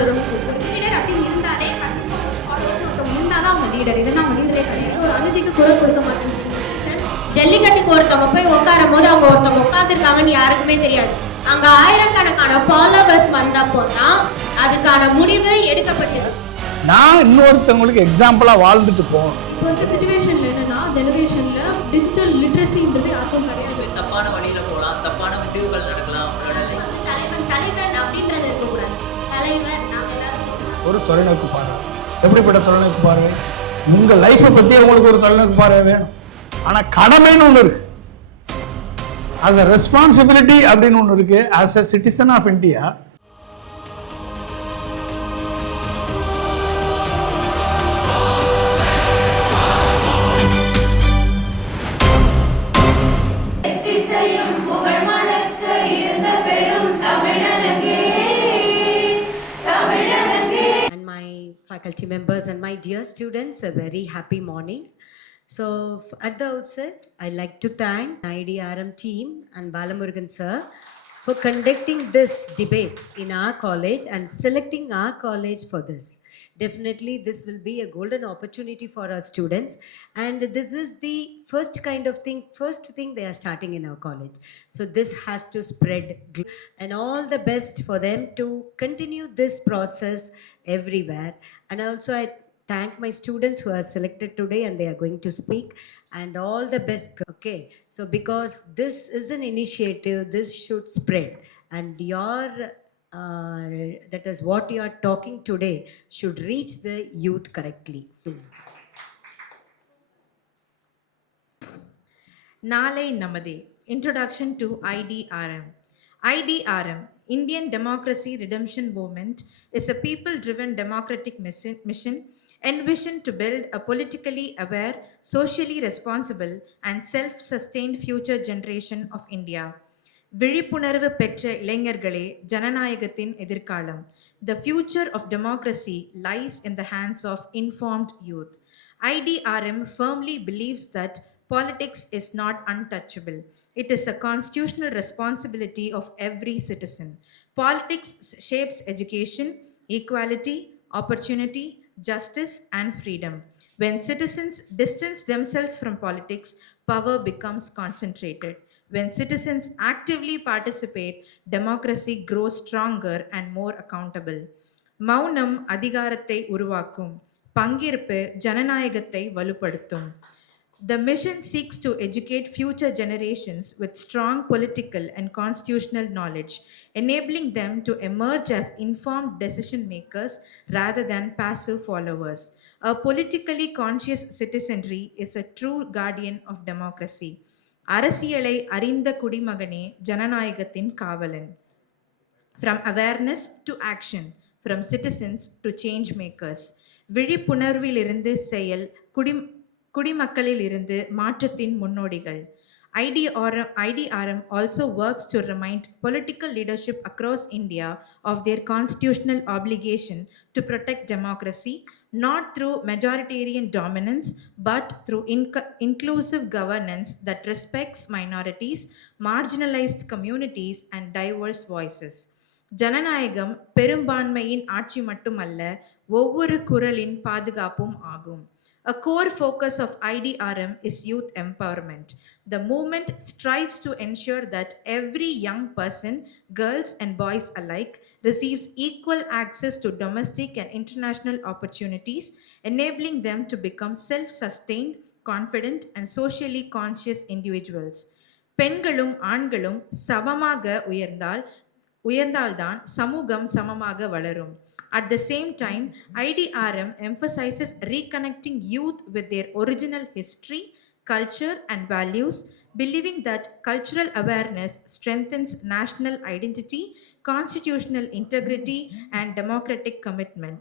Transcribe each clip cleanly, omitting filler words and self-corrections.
வளரும். ஒரு லீடர் அப்படின்னு இருந்தாலே ஃபாலோவர்ஸ் ஒருத்தவங்க இருந்தால் தான் அவங்க லீடர், இல்லைன்னா அவங்க லீடரே கிடையாது. ஒரு அநீதிக்கு குரல் கொடுக்க மாட்டாங்க. ஜல்லிக்கட்டுக்கு ஒருத்தவங்க போய் உட்காரும் போது அவங்க ஒருத்தவங்க உட்காந்துருக்காங்கன்னு யாருக்குமே தெரியாது. அங்க ஆயிரக்கணக்கான ஃபாலோவர்ஸ் வந்தப்போ தான் அதுக்கான முடிவு எடுக்கப்பட்டது. நான் இன்னொருத்தவங்களுக்கு எக்ஸாம்பிளா வாழ்ந்துட்டு போகணும். இப்போ இருக்க சிச்சுவேஷன்ல என்னன்னா, ஜெனரேஷன்ல டிஜிட்டல் லிட்ரஸின்றது யாருக்கும் கிடையாது. தப்பான வழியில போகலாம், தப்பான முடிவுகள் நடக்கலாம். தலைவன் அப்படின்றது இருக்கக்கூடாது. தலைவர் நாங்க எல்லாரும் ஒரு தொலைநோக்கு பார்வை. எப்படிப்பட்ட தொலைநோக்கு பார்வை? உங்க லைஃப்பை பத்தி உங்களுக்கு ஒரு தொலைநோக்கு பார்வை வேணும். ஆனா கடமைன்னு ஒண்ணு இருக்கு. as a responsibility அப்படின்னு ஒண்ணு இருக்கு. as a citizen of India, and my faculty members and my dear students, a very happy morning. So at the outset, I'd like to thank IDRM team and Balamurugan sir for conducting this debate in our college and selecting our college for this. Definitely this will be a golden opportunity for our students, and this is the first thing they are starting in our college. So this has to spread, and all the best for them to continue this process everywhere. And also I thank my students who are selected today and they are going to speak, and all the best. Okay, so because this is an initiative, this should spread, and your that is what you are talking today should reach the youth correctly. Nalai Namade. Introduction to IDRM. IDRM, Indian Democracy Redemption Movement, is a people-driven democratic mission envisioned to build a politically aware, socially responsible, and self-sustained future generation of India. விழிப்புணர்வு பெற்ற இளைஞர்களே ஜனநாயகத்தின் எதிர்காலம். The future of democracy lies in the hands of informed youth. IDRM firmly believes that politics is not untouchable. It is a constitutional responsibility of every citizen. Politics shapes education, equality, opportunity, justice, and freedom. When citizens distance themselves from politics, power becomes concentrated. When citizens actively participate, democracy grows stronger and more accountable. மௌனம் அதிகாரத்தை உருவாக்கும், பங்கேற்பு ஜனநாயகத்தை வலுப்படுத்தும். The mission seeks to educate future generations with strong political and constitutional knowledge, enabling them to emerge as informed decision makers rather than passive followers. A politically conscious citizenry is a true guardian of democracy. அரசியலை அறிந்த குடிமகனே ஜனநாயகத்தின் காவலன். From awareness to action, from citizens to change makers. விழிப்புணர்விலிருந்து செயல், குடிமக்களில் இருந்து மாற்றத்தின் முன்னோடிகள். IDRM also works to remind political leadership across India of their constitutional obligation to protect democracy, not through majoritarian dominance, but through inclusive governance that respects minorities, marginalized communities, and diverse voices. ஜனநாயகம் பெரும்பான்மையின் ஆட்சி மட்டுமல்ல, ஒவ்வொரு குரலின் பாதுகாப்பும் ஆகும். A core focus of IDRM is youth empowerment. The movement strives to ensure that every young person, girls and boys alike, receives equal access to domestic and international opportunities, enabling them to become self-sustained, confident, and socially conscious individuals. பெண்களும் ஆண்களும் சமமாக உயர்ந்தால்தான் சமூகம் சமமாக வளரும். At the same time, IDRM emphasizes reconnecting youth with their original history, culture, and values, believing that cultural awareness strengthens national identity, constitutional integrity, and democratic commitment.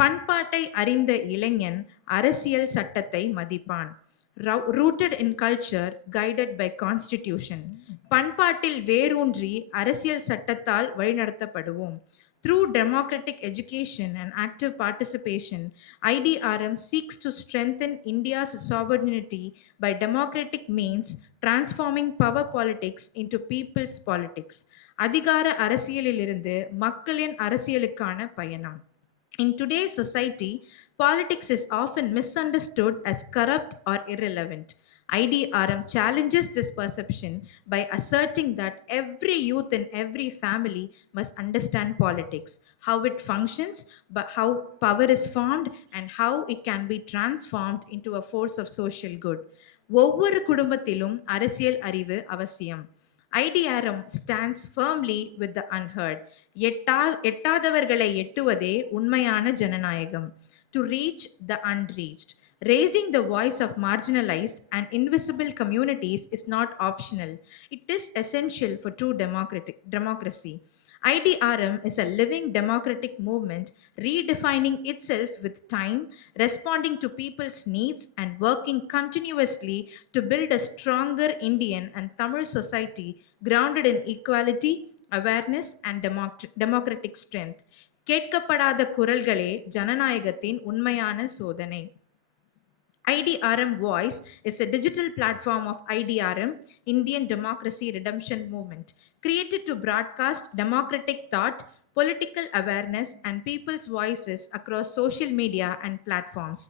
பண்பாட்டை அறிந்த இளைஞன் அரசியல் சட்டத்தை மதிப்பான். rooted in culture, guided by constitution. பண்பாட்டில் வேரூன்றி அரசியல் சட்டத்தால் வழிநடத்தப்படுவோம். Through democratic education and active participation, IDRM seeks to strengthen India's sovereignty by democratic means, transforming power politics into people's politics. அதிகார அரசியலிலிருந்து மக்களின் அரசியலுக்கான பயணம். In today's society, politics is often misunderstood as corrupt or irrelevant. IDRM challenges this perception by asserting that every youth in every family must understand politics, how it functions, but how power is formed, and how it can be transformed into a force of social good. ஒவ்வொரு குடும்பத்திலும் அரசியல் அறிவு அவசியம். IDRM stands firmly with the unheard. எட்டாதவர்களை எட்டுவதே உண்மையான ஜனநாயகம். To reach the unreached. Raising the voice of marginalized and invisible communities is not optional. It is essential for true democracy. IDRM is a living democratic movement, redefining itself with time, responding to people's needs, and working continuously to build a stronger Indian and Tamil society grounded in equality, awareness, and democratic strength. கேட்கப்படாத குரல்களே ஜனநாயகத்தின் உண்மையான சோதனை. IDRM Voice is a digital platform of IDRM, Indian Democracy Redemption Movement, created to broadcast democratic thought, political awareness, and people's voices across social media and platforms.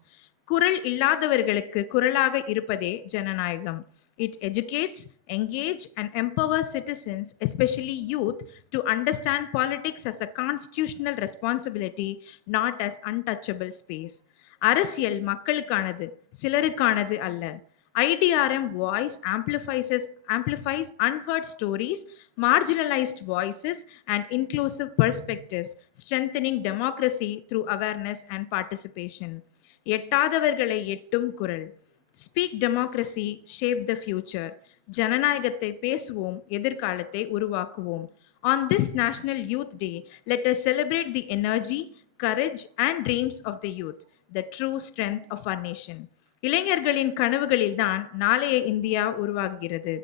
குரல் இல்லாதவர்களுக்கு குரலாக இருப்பதே ஜனநாயகம். It educates, engage, and empowers citizens, especially youth, to understand politics as a constitutional responsibility, not as untouchable space. அரசியல் மக்களுக்கானது, சிலருக்கானது அல்ல. IDRM Voice amplifies unheard stories, marginalized voices, and inclusive perspectives, strengthening democracy through awareness and participation. எட்டாதவர்களை எட்டும் குரல். Speak democracy, shape the future. ஜனநாயகத்தை பேசுவோம், எதிர்காலத்தை உருவாக்குவோம். On this National Youth Day, let us celebrate the energy, courage, and dreams of the youth, the true strength of our nation. இளைஞர்களின் கனவுகளில் தான் நாளைய இந்தியா உருவாகிறது.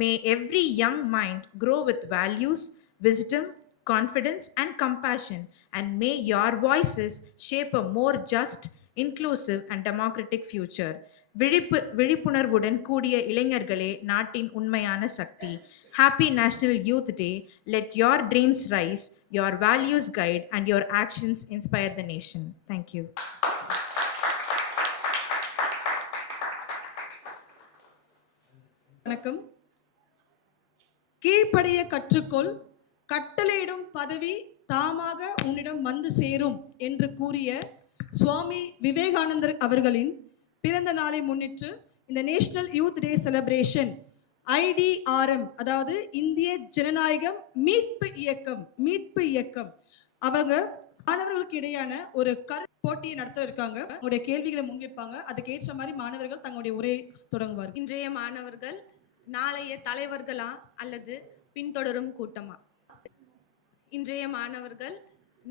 May every young mind grow with values, wisdom, confidence, and compassion, and may your voices shape a more just, inclusive, and democratic future. விழிப்புணர்வுடன் கூடிய இளைஞர்களே நாட்டின் உண்மையான சக்தி. Happy National Youth Day. Let your dreams rise, your values guide, and your actions inspire the nation. Thank you. வணக்கம். கீழ்ப்படிய கற்றுக்கொள், கட்டளையிடும் பதவி தாமாக உன்னிடம் வந்து சேரும் என்று கூறிய சுவாமி விவேகானந்தர் அவர்களின் பிறந்த நாளை முன்னிட்டு இந்த national youth day celebration IDRM, அதாவது இந்திய ஜனநாயகம் மீட்பு இயக்கம் அவங்க மாணவர்களுக்கு இடையான ஒரு போட்டியை நடத்த இருக்காங்க. உங்களுடைய கேள்விகளை முன்வைப்பாங்க. அதுக்கு ஏற்ற மாதிரி மாணவர்கள் தங்களுடைய உரையை தொடங்குவார்கள். இன்றைய மாணவர்கள் நாளைய தலைவர்களா அல்லது பின்தொடரும் கூட்டமா? இன்றைய மாணவர்கள்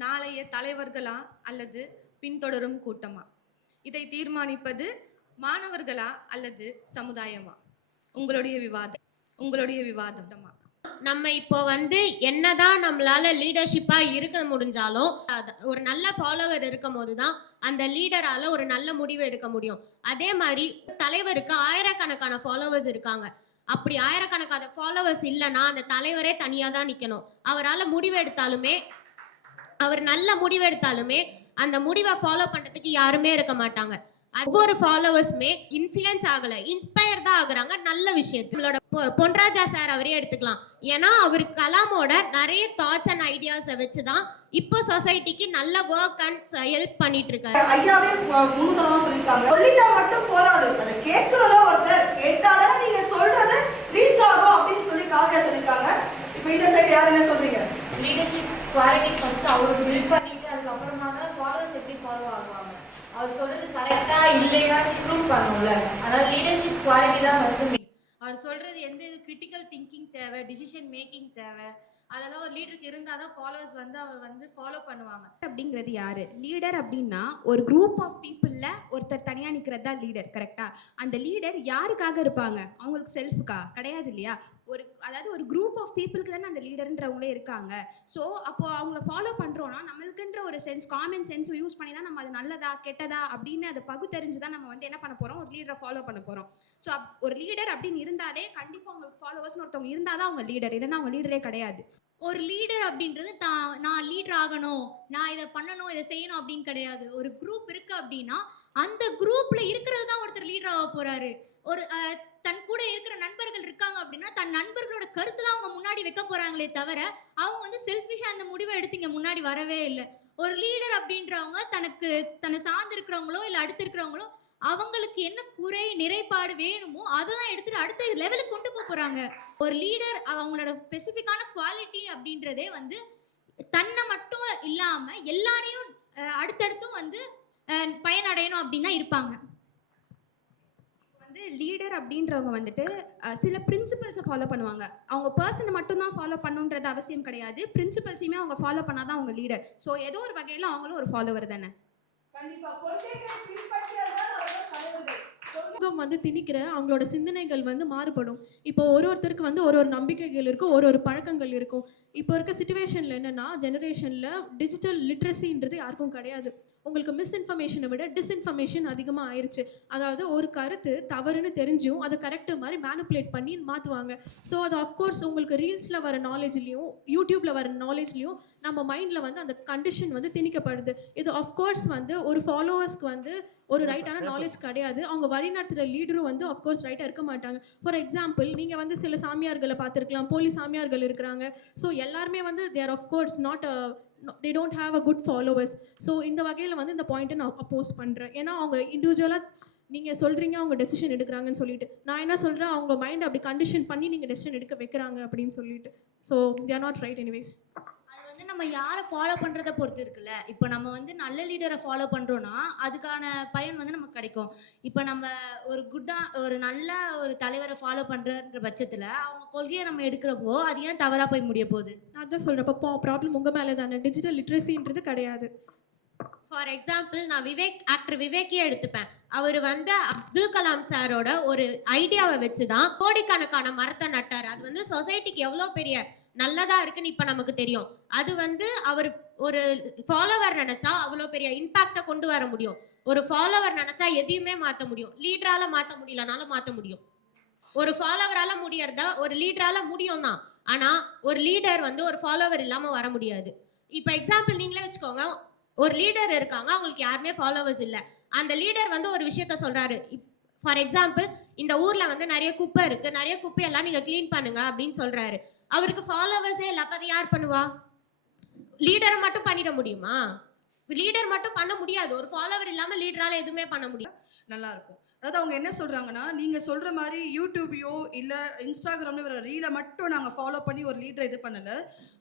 நாளைய தலைவர்களா அல்லது பின்தொடரும் கூட்டமா? இதை தீர்மானிப்பது மாணவர்களா அல்லது சமுதாயமா? உங்களுடைய விவாதம். நம்ம இப்போ என்னதான் நம்மளால லீடர்ஷிப்பா இருக்க முடிஞ்சாலும் ஒரு நல்ல ஃபாலோவர் இருக்கும் போதுதான் அந்த லீடரால ஒரு நல்ல முடிவு எடுக்க முடியும். அதே மாதிரி தலைவருக்கு ஆயிரக்கணக்கான ஃபாலோவர்ஸ் இருக்காங்க. அப்படி ஆயிரக்கணக்கான ஃபாலோவர்ஸ் இல்லைன்னா அந்த தலைவரே தனியா தான் நிக்கணும். அவர் நல்ல முடிவு எடுத்தாலுமே அந்த முடிவை ஃபாலோ பண்றதுக்கு யாருமே இருக்க மாட்டாங்க. ஒவ்வொரு ஃபாலோவர்ஸுமே இன்ஃப்ளூயன்ஸ் ஆகல, இன்ஸ்பயர் தான் ஆகுறாங்க நல்ல விஷயத்தோட. பொன்ராஜா சார் அவரே எடுத்துக்கலாம். ஏன்னா அவர் கலாமோட நிறைய தாட்ஸ் அண்ட் ஐடியாஸை வச்சுதான் இப்போ சொசைட்டிக்கு நல்ல ஒர்க் அண்ட் ஹெல்ப் பண்ணிட்டு இருக்காரு. ஐயாவே முன்னுதாரணமா சொல்லிருக்காங்க, சொல்லிட்டா மட்டும் போதாது, அதை கேட்கறோட ஒருத்தர் கேட்டாதான் நீங்க சொல்றது ரீச் ஆகும் அப்படின்னு சொல்லி காவியா சொல்லிருக்காங்க. இப்போ இந்த சைடு யார் என்ன சொல்றீங்க? லீடர்ஷிப் குவாலிட்டி ஃபர்ஸ்ட் அவர் பில்ட் பண்ணிட்டு அதுக்கப்புறமா தான் ஃபாலோவர்ஸ் எப்படி ஃபாலோ ஆகுவாங்க. அவர் சொல்றது கரெக்டா இல்லையா ப்ரூவ் பண்ணும்ல. அதனால லீடர்ஷிப் குவாலிட்டி தான் ஃபர்ஸ்ட். அவர் சொல்றது எந்த கிரிட்டிக்கல் திங்கிங் தேவை, டிசிஷன் மேக்கிங் தேவை, அதெல்லாம் ஒரு லீடருக்கு இருந்தால் தான் ஃபாலோவர்ஸ் வந்து அவர் வந்து ஃபாலோ பண்ணுவாங்க. அப்படிங்கிறது யாரு? லீடர் அப்படின்னா ஒரு குரூப் ஆஃப் பீப்புள்ல ஒருத்தர் தனியா நிக்கிறது தான் லீடர், கரெக்டா? அந்த லீடர் யாருக்காக இருப்பாங்க? அவங்களுக்கு செல்ஃபுக்கா? கிடையாது இல்லையா? அதாவது ஒரு குரூப் ஆஃப் பீப்புளுக்கு தானே அந்த லீடர்ன்றவங்களே இருக்காங்க. ஸோ அப்போ அவங்கள ஃபாலோ பண்றோம்னா நம்மளுக்குன்ற ஒரு சென்ஸ், காமன் சென்ஸ் யூஸ் பண்ணி தான் நம்ம அது நல்லதா கெட்டதா அப்படின்னு அதை பகுத்தறிஞ்சு தான் நம்ம வந்து என்ன பண்ண போறோம்? ஒரு லீடரை ஃபாலோ பண்ண போறோம். ஸோ ஒரு லீடர் அப்படின்னு இருந்தாலே கண்டிப்பா அவங்களுக்கு ஃபாலோவர்ஸ்னு ஒருத்தவங்க இருந்தாதான் அவங்க லீடர், இல்லைன்னா அவங்க லீடரே கிடையாது. ஒரு லீடர் அப்படின்றது நான் லீடர் ஆகணும், நான் இதை பண்ணணும், இதை செய்யணும் அப்படின்னு கிடையாது. ஒரு குரூப் இருக்கு அப்படின்னா அந்த குரூப்ல இருக்கிறது தான் ஒருத்தர் லீடர் ஆக போறாரு. ஒரு தன் கூட இருக்கிற நண்பர்கள் இருக்காங்க அப்படின்னா தன் நண்பர்களோட கருத்து தான் அவங்க முன்னாடி வைக்க போறாங்களே தவிர அவங்க வந்து செல்ஃபிஷா அந்த முடிவை எடுத்து இங்க முன்னாடி வரவே இல்லை. ஒரு லீடர் அப்படின்றவங்க தன்னை சார்ந்து இருக்கிறவங்களோ இல்லை அடுத்து இருக்கிறவங்களோ அவங்களுக்கு என்ன குறை நிறைபாடு வேணுமோ அதை தான் எடுத்துட்டு அடுத்த லெவலுக்கு கொண்டு போறாங்க. ஒரு லீடர் அவங்களோட ஸ்பெசிஃபிக்கான குவாலிட்டி அப்படின்றதே வந்து தன்னை மட்டும் இல்லாம எல்லாரையும் அடுத்தடுத்தும் வந்து பயனடையணும் அப்படின்னு தான் இருப்பாங்க. வந்து லீடர் அப்படின்றவங்க வந்துட்டு சில பிரின்சிபல்ஸை ஃபாலோ பண்ணுவாங்க. அவங்க பர்சனை மட்டும் தான் ஃபாலோ பண்ணுன்றது அவசியம் கிடையாது. பிரின்சிபல்ஸையுமே அவங்க ஃபாலோ பண்ணாதான் அவங்க லீடர். ஸோ ஏதோ ஒரு வகையில் அவங்களும் ஒரு ஃபாலோவர் தானே. கண்டிப்பா கொள்கைகளை பின்பற்றியவர்கள் அவர்கள் தலைவர்கள். சமூகம் வந்து திணிக்கிற அவங்களோட சிந்தனைகள் வந்து மாறுபடும். இப்போ ஒருத்தருக்கு வந்து ஒரு நம்பிக்கைகள் இருக்கும், ஒரு பழக்கங்கள் இருக்கும். இப்போ இருக்க சிச்சுவேஷனில் என்னென்னா ஜெனரேஷனில் டிஜிட்டல் லிட்ரஸின்றது யாருக்கும் கிடையாது. உங்களுக்கு மிஸ்இன்ஃபர்மேஷனை விட டிஸ்இன்ஃபர்மேஷன் அதிகமாக ஆயிடுச்சு. அதாவது ஒரு கருத்து தவறுன்னு தெரிஞ்சும் அதை கரெக்டு மாதிரி மேனிப்புலேட் பண்ணி மாற்றுவாங்க. ஸோ அது ஆஃப்கோர்ஸ் உங்களுக்கு ரீல்ஸில் வர நாலேஜ்லேயும் யூடியூப்பில் வர நாலேஜ்லேயும் நம்ம மைண்டில் வந்து அந்த கண்டிஷன் வந்து திணிக்கப்படுது. இது ஆஃப்கோர்ஸ் வந்து ஒரு ஃபாலோவர்ஸ்க்கு வந்து ஒரு ரைட்டான நாலேஜ் கிடையாது. அவங்க வழி நடத்துகிற லீடரும் வந்து ஆஃப்கோர்ஸ் ரைட்டாக இருக்க மாட்டாங்க. ஃபார் எக்ஸாம்பிள் நீங்கள் வந்து சில சாமியார்களை பார்த்துருக்கலாம், போலி சாமியார்கள் இருக்கிறாங்க. ஸோ எல்லாருமே வந்து there of course not they don't have a good followers. So இந்த வகையில் வந்து இந்த பாயிண்ட்டை நான் அப்போஸ் பண்ணுறேன். ஏன்னா அவங்க இண்டிவிஜுவலாக நீங்கள் சொல்கிறீங்க அவங்க டெசிஷன் எடுக்கிறாங்கன்னு சொல்லிட்டு, நான் என்ன சொல்கிறேன் அவங்க மைண்ட் அப்படி கண்டிஷன் பண்ணி நீங்கள் டெசிஷன் எடுக்க வைக்கிறாங்க அப்படின்னு சொல்லிட்டு. So they are not right anyways. அது வந்து நம்ம யாரை ஃபாலோ பண்ணுறதை பொறுத்து இருக்குல்ல. இப்போ நம்ம வந்து நல்ல லீடரை ஃபாலோ பண்ணுறோன்னா அதுக்கான பயன் வந்து நமக்கு கிடைக்கும். இப்போ நம்ம ஒரு நல்ல ஒரு தலைவரை ஃபாலோ பண்ணுறன்ற பட்சத்தில் அவங்க கொள்கையை நம்ம எடுக்கிறப்போ அது ஏன் தவறாக போய் முடிய போகுது? நான் தான் சொல்கிறேன், இப்போ ப்ராப்ளம் உங்கள் மேலே தானே. டிஜிட்டல் லிட்ரஸின்றது கிடையாது. ஃபார் எக்ஸாம்பிள் நான் ஆக்டர் விவேக்கே எடுத்துப்பேன். அவர் வந்து அப்துல் கலாம் சாரோட ஒரு ஐடியாவை வச்சு தான் கோடிக்கணக்கான மரத்தை நட்டார். அது வந்து சொசைட்டிக்கு எவ்வளோ பெரிய நல்லதா இருக்குன்னு இப்போ நமக்கு தெரியும். அது வந்து அவர் ஒரு ஃபாலோவர் நினைச்சா அவ்வளோ பெரிய இம்பாக்டை கொண்டு வர முடியும். ஒரு ஃபாலோவர் நினைச்சா எதையுமே மாற்ற முடியும். லீடரால மாற்ற முடியலனாலும் மாற்ற முடியும். ஒரு ஃபாலோவரால முடியறதா ஒரு லீடரால முடியும் தான். ஆனா ஒரு லீடர் வந்து ஒரு ஃபாலோவர் இல்லாம வர முடியாது. இப்போ எக்ஸாம்பிள் நீங்களே வச்சுக்கோங்க, ஒரு லீடர் இருக்காங்க, அவங்களுக்கு யாருமே ஃபாலோவர்ஸ் இல்லை. அந்த லீடர் வந்து ஒரு விஷயத்த சொல்றாரு. ஃபார் எக்ஸாம்பிள் இந்த ஊர்ல வந்து நிறைய குப்பை இருக்கு, நிறைய குப்பையெல்லாம் நீங்க கிளீன் பண்ணுங்க அப்படின்னு சொல்றாரு. அவருக்கு ஃபாலோவர்ஸே இல்லை. அப்ப அதை யார் பண்ணுவா? லீடரை மட்டும் பண்ணிட முடியுமா? லீடர் மட்டும் பண்ண முடியாது. ஒரு ஃபாலோவர் இல்லாம லீடரால எதுவுமே பண்ண முடியும். நல்லா இருக்கும். அதாவது அவங்க என்ன சொல்றாங்கன்னா, நீங்க சொல்ற மாதிரி யூடியூப்லையோ இல்ல இன்ஸ்டாகிராம்ல வர ரீலை மட்டும் நாங்க ஃபாலோ பண்ணி ஒரு லீடரை இது பண்ணல.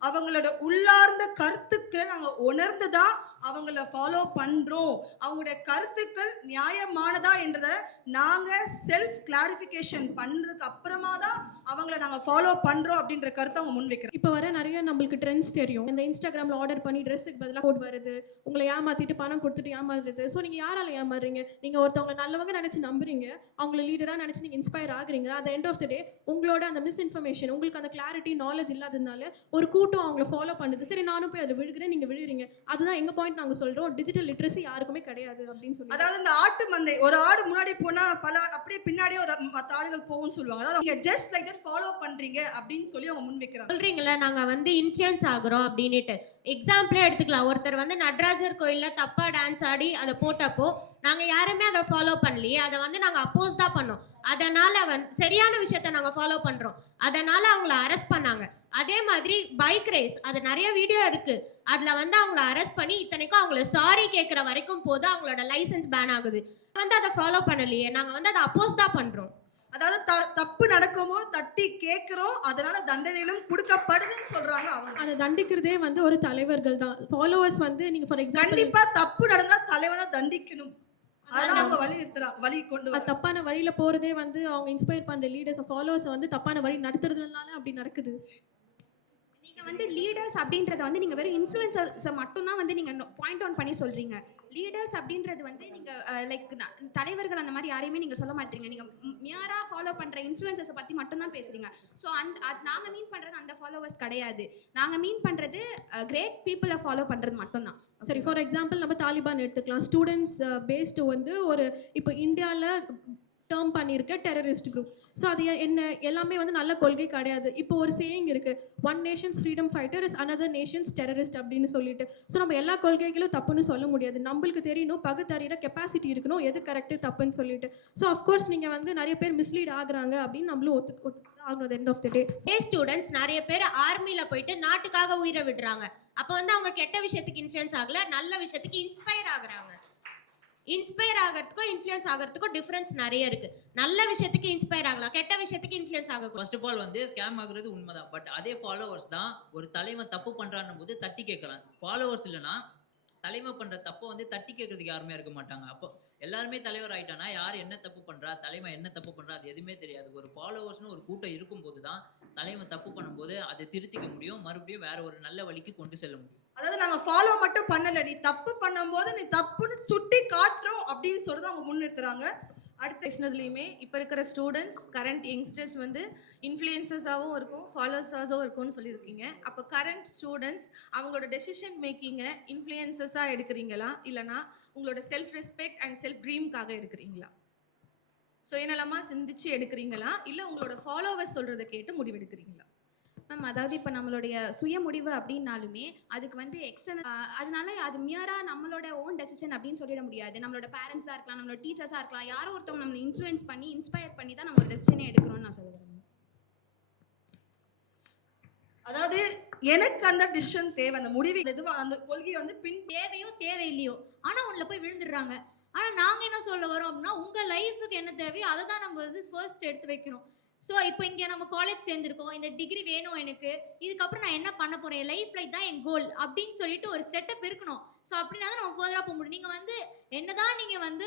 அவங்களோட உள்ளார்ந்த கருத்துக்களை நாங்க உணர்ந்துதான் அவங்கள ஃபாலோ பண்றோம். அவங்களுடைய கருத்துக்கள் நியாயமானதா என்றதை நாங்க செல்ஃப் கிளாரிஃபிகேஷன் பண்றதுக்கு அப்புறமா தான் அவங்கள நாங்க ஃபாலோ பண்றோம் அப்படின்ற கருத்தை அவங்க முன் வைக்கிறோம். இப்போ வர நிறைய நம்மளுக்கு ட்ரெண்ட்ஸ் தெரியும். இந்த இன்ஸ்டாகிராமில் ஆர்டர் பண்ணி ட்ரெஸ்ஸுக்கு பதிலாக கோட் வருது, உங்களை ஏமாற்றிட்டு பணம் கொடுத்துட்டு ஏமாறுறது. ஸோ நீங்கள் யாரால ஏமாறுறீங்க? நீங்கள் ஒருத்தவங்களை நல்லவங்க நினச்சி நம்புறீங்க, அவங்கள லீடராக நினச்சி நீங்கள் இன்ஸ்பயர் ஆகுறீங்க. அந்த எண்ட் ஆஃப் த டே உங்களோட அந்த மிஸ்இன்ஃபர்மேஷன், உங்களுக்கு அந்த கிளாரிட்டி நாலேஜ் இல்லாததுனால ஒரு கூட்டம் அவங்கள ஃபாலோ பண்ணுது. சரி நானும் போய் அதில் விழுகிறேன், நீங்கள் விழுறீங்க. அதுதான் எங்கள் பாயிண்ட். நாங்கள் சொல்கிறோம் டிஜிட்டல் லிட்ரஸி யாருக்குமே கிடையாது அப்படின்னு சொல்லி. அதாவது இந்த ஆட்டு மந்தை, ஒரு ஆடு முன்னாடி போனா பல அப்படியே பின்னாடியே ஒரு மற்ற ஆடுகள் போகும்னு சொல்லுவாங்க. அதாவது நீங்க ஜஸ்ட் லைக் தட் ஃபாலோ பண்றீங்க அப்படின்னு சொல்லி அவங்க முன் வைக்கிறாங்க. சொல்றீங்களா நாங்க வந்து இன்ஃப்ளூயன்ஸ் ஆகுறோம் அப்படின்னுட்டு. எக்ஸாம்பிளே எடுத்துக்கலாம். ஒருத்தர் வந்து நடராஜர் கோயில்ல தப்பா டான்ஸ் ஆடி அதை போட்டப்போ நாங்க யாருமே அதை ஃபாலோ பண்ணலையே, அதை வந்து நாங்க அப்போஸ் தான் பண்ணோம். அதனால சரியான விஷயத்த நாங்க ஃபாலோ பண்றோம், அதனால அவங்கள அரெஸ்ட் பண்ணாங்க. அதே மாதிரி பைக் ரேஸ், அது நிறைய வீடியோ இருக்கு. அதுல வந்து அவங்கள அரெஸ்ட் பண்ணி இத்தனைக்கும் அவங்கள சாரி கேட்கிற வரைக்கும் போது அவங்களோட லைசன்ஸ் பேன் ஆகுது. வந்து அதை ஃபாலோ பண்ணலையே, நாங்க வந்து அதை அப்போஸ் தான் பண்றோம். அதாவது தப்பு நடக்கும்போது தட்டி கேட்கிறோம், அதனால தண்டனைகளும் கொடுக்கப்படுதுன்னு சொல்றாங்க. அவங்க அதை தண்டிக்கிறதே வந்து ஒரு தலைவர்கள் தான். ஃபாலோவர்ஸ் வந்து நீங்க ஃபார் எக்ஸாம்பிள் கண்டிப்பா தப்பு நடந்தா தலைவனை தண்டிக்கணும். அதனால அவங்க வழி கொண்டு தப்பான வழியில போறதே வந்து அவங்க இன்ஸ்பயர் பண்ற லீடர்ஸ் ஃபாலோவர்ஸ் வந்து தப்பான வழி நடத்துறதுனால அப்படி நடக்குது. நீங்க வந்து லீடர்ஸ் அப்படின்றத வந்து நீங்க வெறும் இன்ஃப்ளூயன்சர்ஸை மட்டும்தான் வந்து நீங்க பாயிண்ட் அவுட் பண்ணி சொல்றீங்க. லீடர்ஸ் அப்படின்றது வந்து நீங்க லைக் தலைவர்கள் அந்த மாதிரி யாரையுமே நீங்க சொல்ல மாட்டீங்க. நீங்க மியாரா ஃபாலோ பண்ற இன்ஃப்ளூயன்சர்ஸை பத்தி மட்டும் தான் பேசுறீங்க. ஸோ நாங்க மீன் பண்றது அந்த ஃபாலோவர்ஸ் கிடையாது. நாங்க மீன் பண்றது கிரேட் பீப்புளை ஃபாலோ பண்றது மட்டும்தான். சரி, ஃபார் எக்ஸாம்பிள் நம்ம தாலிபான் எடுத்துக்கலாம். ஸ்டூடெண்ட்ஸ் பேஸ்டு வந்து ஒரு இப்போ இந்தியாவில் டேர்ம் பண்ணியிருக்க டெரரிஸ்ட் குரூப். ஸோ அது என்ன எல்லாமே வந்து நல்ல கொள்கை கிடையாது. இப்போ ஒரு சேயிங் இருக்கு, one Nations freedom fighter is another Nations terrorist அப்படின்னு சொல்லிட்டு. ஸோ நம்ம எல்லா கொள்கைகளும் தப்புன்னு சொல்ல முடியாது. நம்மளுக்கு தெரியணும், பகுத்தறிகிற கெப்பாசிட்டி இருக்கணும், எது கரெக்டு தப்புன்னு சொல்லிட்டு. ஸோ அஃப்கோர்ஸ் நீங்கள் வந்து நிறைய பேர் மிஸ்லீட் ஆகுறாங்க அப்படின்னு நம்மளும் ஒத்து ஆகணும். End of the day students நிறைய பேர் ஆர்மியில போயிட்டு நாட்டுக்காக உயிரை விடுறாங்க. அப்போ வந்து அவங்க கெட்ட விஷயத்துக்கு இன்ஃப்ளூயன்ஸ் ஆகல, நல்ல விஷயத்துக்கு இன்ஸ்பயர் ஆகுறாங்க. இன்ஸ்பயர் ஆகிறதுக்கும் இன்ஃப்ளூயன்ஸ் ஆகிறதுக்கும் டிஃபரன்ஸ் நிறைய இருக்கு. நல்ல விஷயத்துக்கு இன்ஸ்பயர் ஆகலாம், கெட்ட விஷயத்துக்கு இன்ஃப்ளூயன்ஸ் ஆகக்கூடாது. ஃபர்ஸ்ட் ஆஃப் ஆல் வந்து ஸ்கேம் ஆகுறது உண்மைதான். பட் அதே ஃபாலோவர்ஸ் தான் ஒரு தலைவன் தப்பு பண்றான்னு போது தட்டி கேட்கலாம். ஃபாலோவர்ஸ் இல்லைன்னா தலைமை பண்ற தப்பை வந்து தட்டி கேட்கறதுக்கு யாருமே இருக்க மாட்டாங்க. அப்போ எல்லாருமே தலைவர் ஆயிட்டானா யார் என்ன தப்பு பண்றா, தலைமை என்ன தப்பு பண்றா, அது எதுவுமே தெரியாது. ஒரு ஃபாலோவர்ஸ்னு ஒரு கூட்டம் இருக்கும்போது தான் தலைவன் தப்பு பண்ணும்போது அதை திருத்திக்க முடியும், மறுபடியும் வேற ஒரு நல்ல வழிக்கு கொண்டு செல்ல முடியும். அதாவது நாங்க ஃபாலோ மட்டும் பண்ணல, நீ தப்பு பண்ணும்போது நீ தப்புன்னு சுட்டி காட்டுறோம் அப்படின்னு சொல்லிட்டு அவங்க முன்னிறுத்துறாங்க. அடுத்த பேசினதுலையுமே இப்போ இருக்கிற ஸ்டூடெண்ட்ஸ் கரண்ட் யங்ஸ்டர்ஸ் வந்து இன்ஃப்ளூயன்சஸாகவும் இருக்கும், ஃபாலோவர்ஸாகவும் இருக்கும்னு சொல்லியிருக்கீங்க. அப்போ கரண்ட் ஸ்டூடெண்ட்ஸ் அவங்களோட டெசிஷன் மேக்கிங்கை இன்ஃப்ளூயன்சஸாக எடுக்கிறீங்களா, இல்லைனா உங்களோட செல்ஃப் ரெஸ்பெக்ட் அண்ட் செல்ஃப் ட்ரீம்காக எடுக்கிறீங்களா? சுயநலமாக சிந்திச்சு எடுக்கிறீங்களா, இல்லை உங்களோட ஃபாலோவர்ஸ் சொல்கிறத கேட்டு முடிவெடுக்கிறீங்களா? மேம், அதாவது இப்போ நம்மளுடைய சுய முடிவு அப்படின்னாலுமே அதுக்கு வந்து அதனால அது மியரா நம்மளோட ஓன் டெசிஷன் அப்படின்னு சொல்லிட முடியாது. நம்மளோட பேரண்ட்ஸாக இருக்கலாம், நம்மளோட டீச்சர்ஸாக இருக்கலாம், யாரோ ஒருத்தவங்க நம்ம இன்ஃப்ளூயன்ஸ் பண்ணி இன்ஸ்பயர் பண்ணி தான் நம்ம ஒரு டெசிஷனே எடுக்கிறோம்னு நான் சொல்லுவேன். அதாவது எனக்கு அந்த டிசிஷன் தேவை, அந்த முடிவு எதுவும் அந்த கொள்கையை வந்து தேவையோ தேவையில்லையோ ஆனா உள்ள போய் விழுந்துடுறாங்க. ஆனா நாங்க என்ன சொல்ல வரோம் அப்படின்னா, உங்க லைஃபுக்கு என்ன தேவையோ அதை தான் நம்ம வந்து ஃபர்ஸ்ட் எடுத்து வைக்கணும். ஸோ இப்போ இங்கே நம்ம காலேஜ் சேர்ந்துருக்கோம், இந்த டிகிரி வேணும் எனக்கு, இதுக்கப்புறம் நான் என்ன பண்ண போகிறேன், என் லைஃப்ல தான் என் கோல் அப்படின்னு சொல்லிட்டு ஒரு செட்டப் இருக்கணும். ஸோ அப்படின்னா தான் நம்ம ஃபர்தராக போக முடியும். நீங்கள் வந்து என்னதான் நீங்கள் வந்து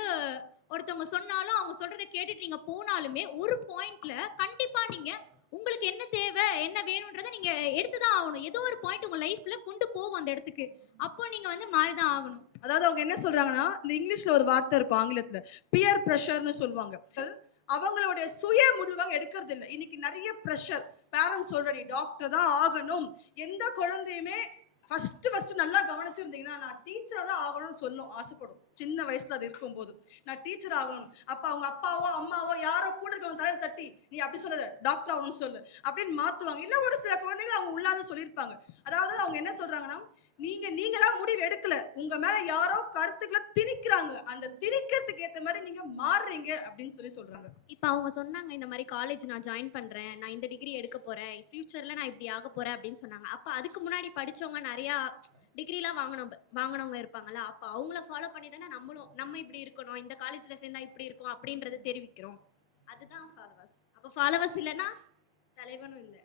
ஒருத்தவங்க சொன்னாலும் அவங்க சொல்கிறத கேட்டுட்டு நீங்கள் போனாலுமே ஒரு பாயிண்ட்ல கண்டிப்பாக நீங்கள் உங்களுக்கு என்ன தேவை என்ன வேணுன்றதை நீங்கள் எடுத்து தான் ஆகணும். ஏதோ ஒரு பாயிண்ட் உங்கள் லைஃப்பில் கொண்டு போகும் அந்த இடத்துக்கு, அப்போ நீங்கள் வந்து மாறி தான் ஆகணும். அதாவது அவங்க என்ன சொல்கிறாங்கன்னா, இந்த இங்கிலீஷில் ஒரு வார்த்தை இருக்கும் ஆங்கிலத்தில், பியர் ப்ரெஷர்னு சொல்லுவாங்க. அவங்களுடைய சுய முடிவாக எடுக்கிறது இல்லை. இன்னைக்கு நிறைய ப்ரெஷர், பேரண்ட்ஸ் சொல்ற நீ டாக்டர் தான் ஆகணும். எந்த குழந்தையுமே ஃபர்ஸ்ட் நல்லா கவனிச்சிருந்தீங்கன்னா, நான் டீச்சராக தான் ஆகணும்னு சொல்லணும் ஆசைப்படும். சின்ன வயசுல அது இருக்கும்போது நான் டீச்சர் ஆகணும், அப்போ அவங்க அப்பாவோ அம்மாவோ யாரோ கூட இருக்கவங்க தலைவர் தட்டி நீ அப்படி சொல்லாத டாக்டர் ஆகணும்னு சொல்லு அப்படின்னு மாத்துவாங்க. இல்லை ஒரு சில குழந்தைகள் அவங்க உள்ளாத சொல்லியிருப்பாங்க. அதாவது அவங்க என்ன சொல்றாங்கன்னா, நீங்களா முடிவு எடுக்கல, உங்க மேல யாரோ கருத்துக்களை திணிக்கிறாங்க, அந்த திணிக்கிறதுக்கு ஏற்ற மாதிரி நீங்க மாறுறீங்க அப்படின்னு சொல்றாங்க. இப்போ அவங்க சொன்னாங்க, இந்த மாதிரி காலேஜ் நான் ஜாயின் பண்றேன், நான் இந்த டிகிரி எடுக்க போறேன், ஃபியூச்சர்ல நான் இப்படி ஆக போறேன் அப்படின்னு சொன்னாங்க. அப்போ அதுக்கு முன்னாடி படிச்சவங்க நிறையா டிகிரிலாம் வாங்கினவங்க இருப்பாங்கல்ல, அப்போ அவங்கள ஃபாலோ பண்ணி தானே நம்ம இப்படி இருக்கணும், இந்த காலேஜ்ல சேர்ந்தா இப்படி இருக்கும் அப்படின்றத தெரிவிக்கிறோம். அதுதான் ஃபாலோவர்ஸ். அப்போ ஃபாலோவர்ஸ் இல்லைன்னா தலைவனும் இல்லை.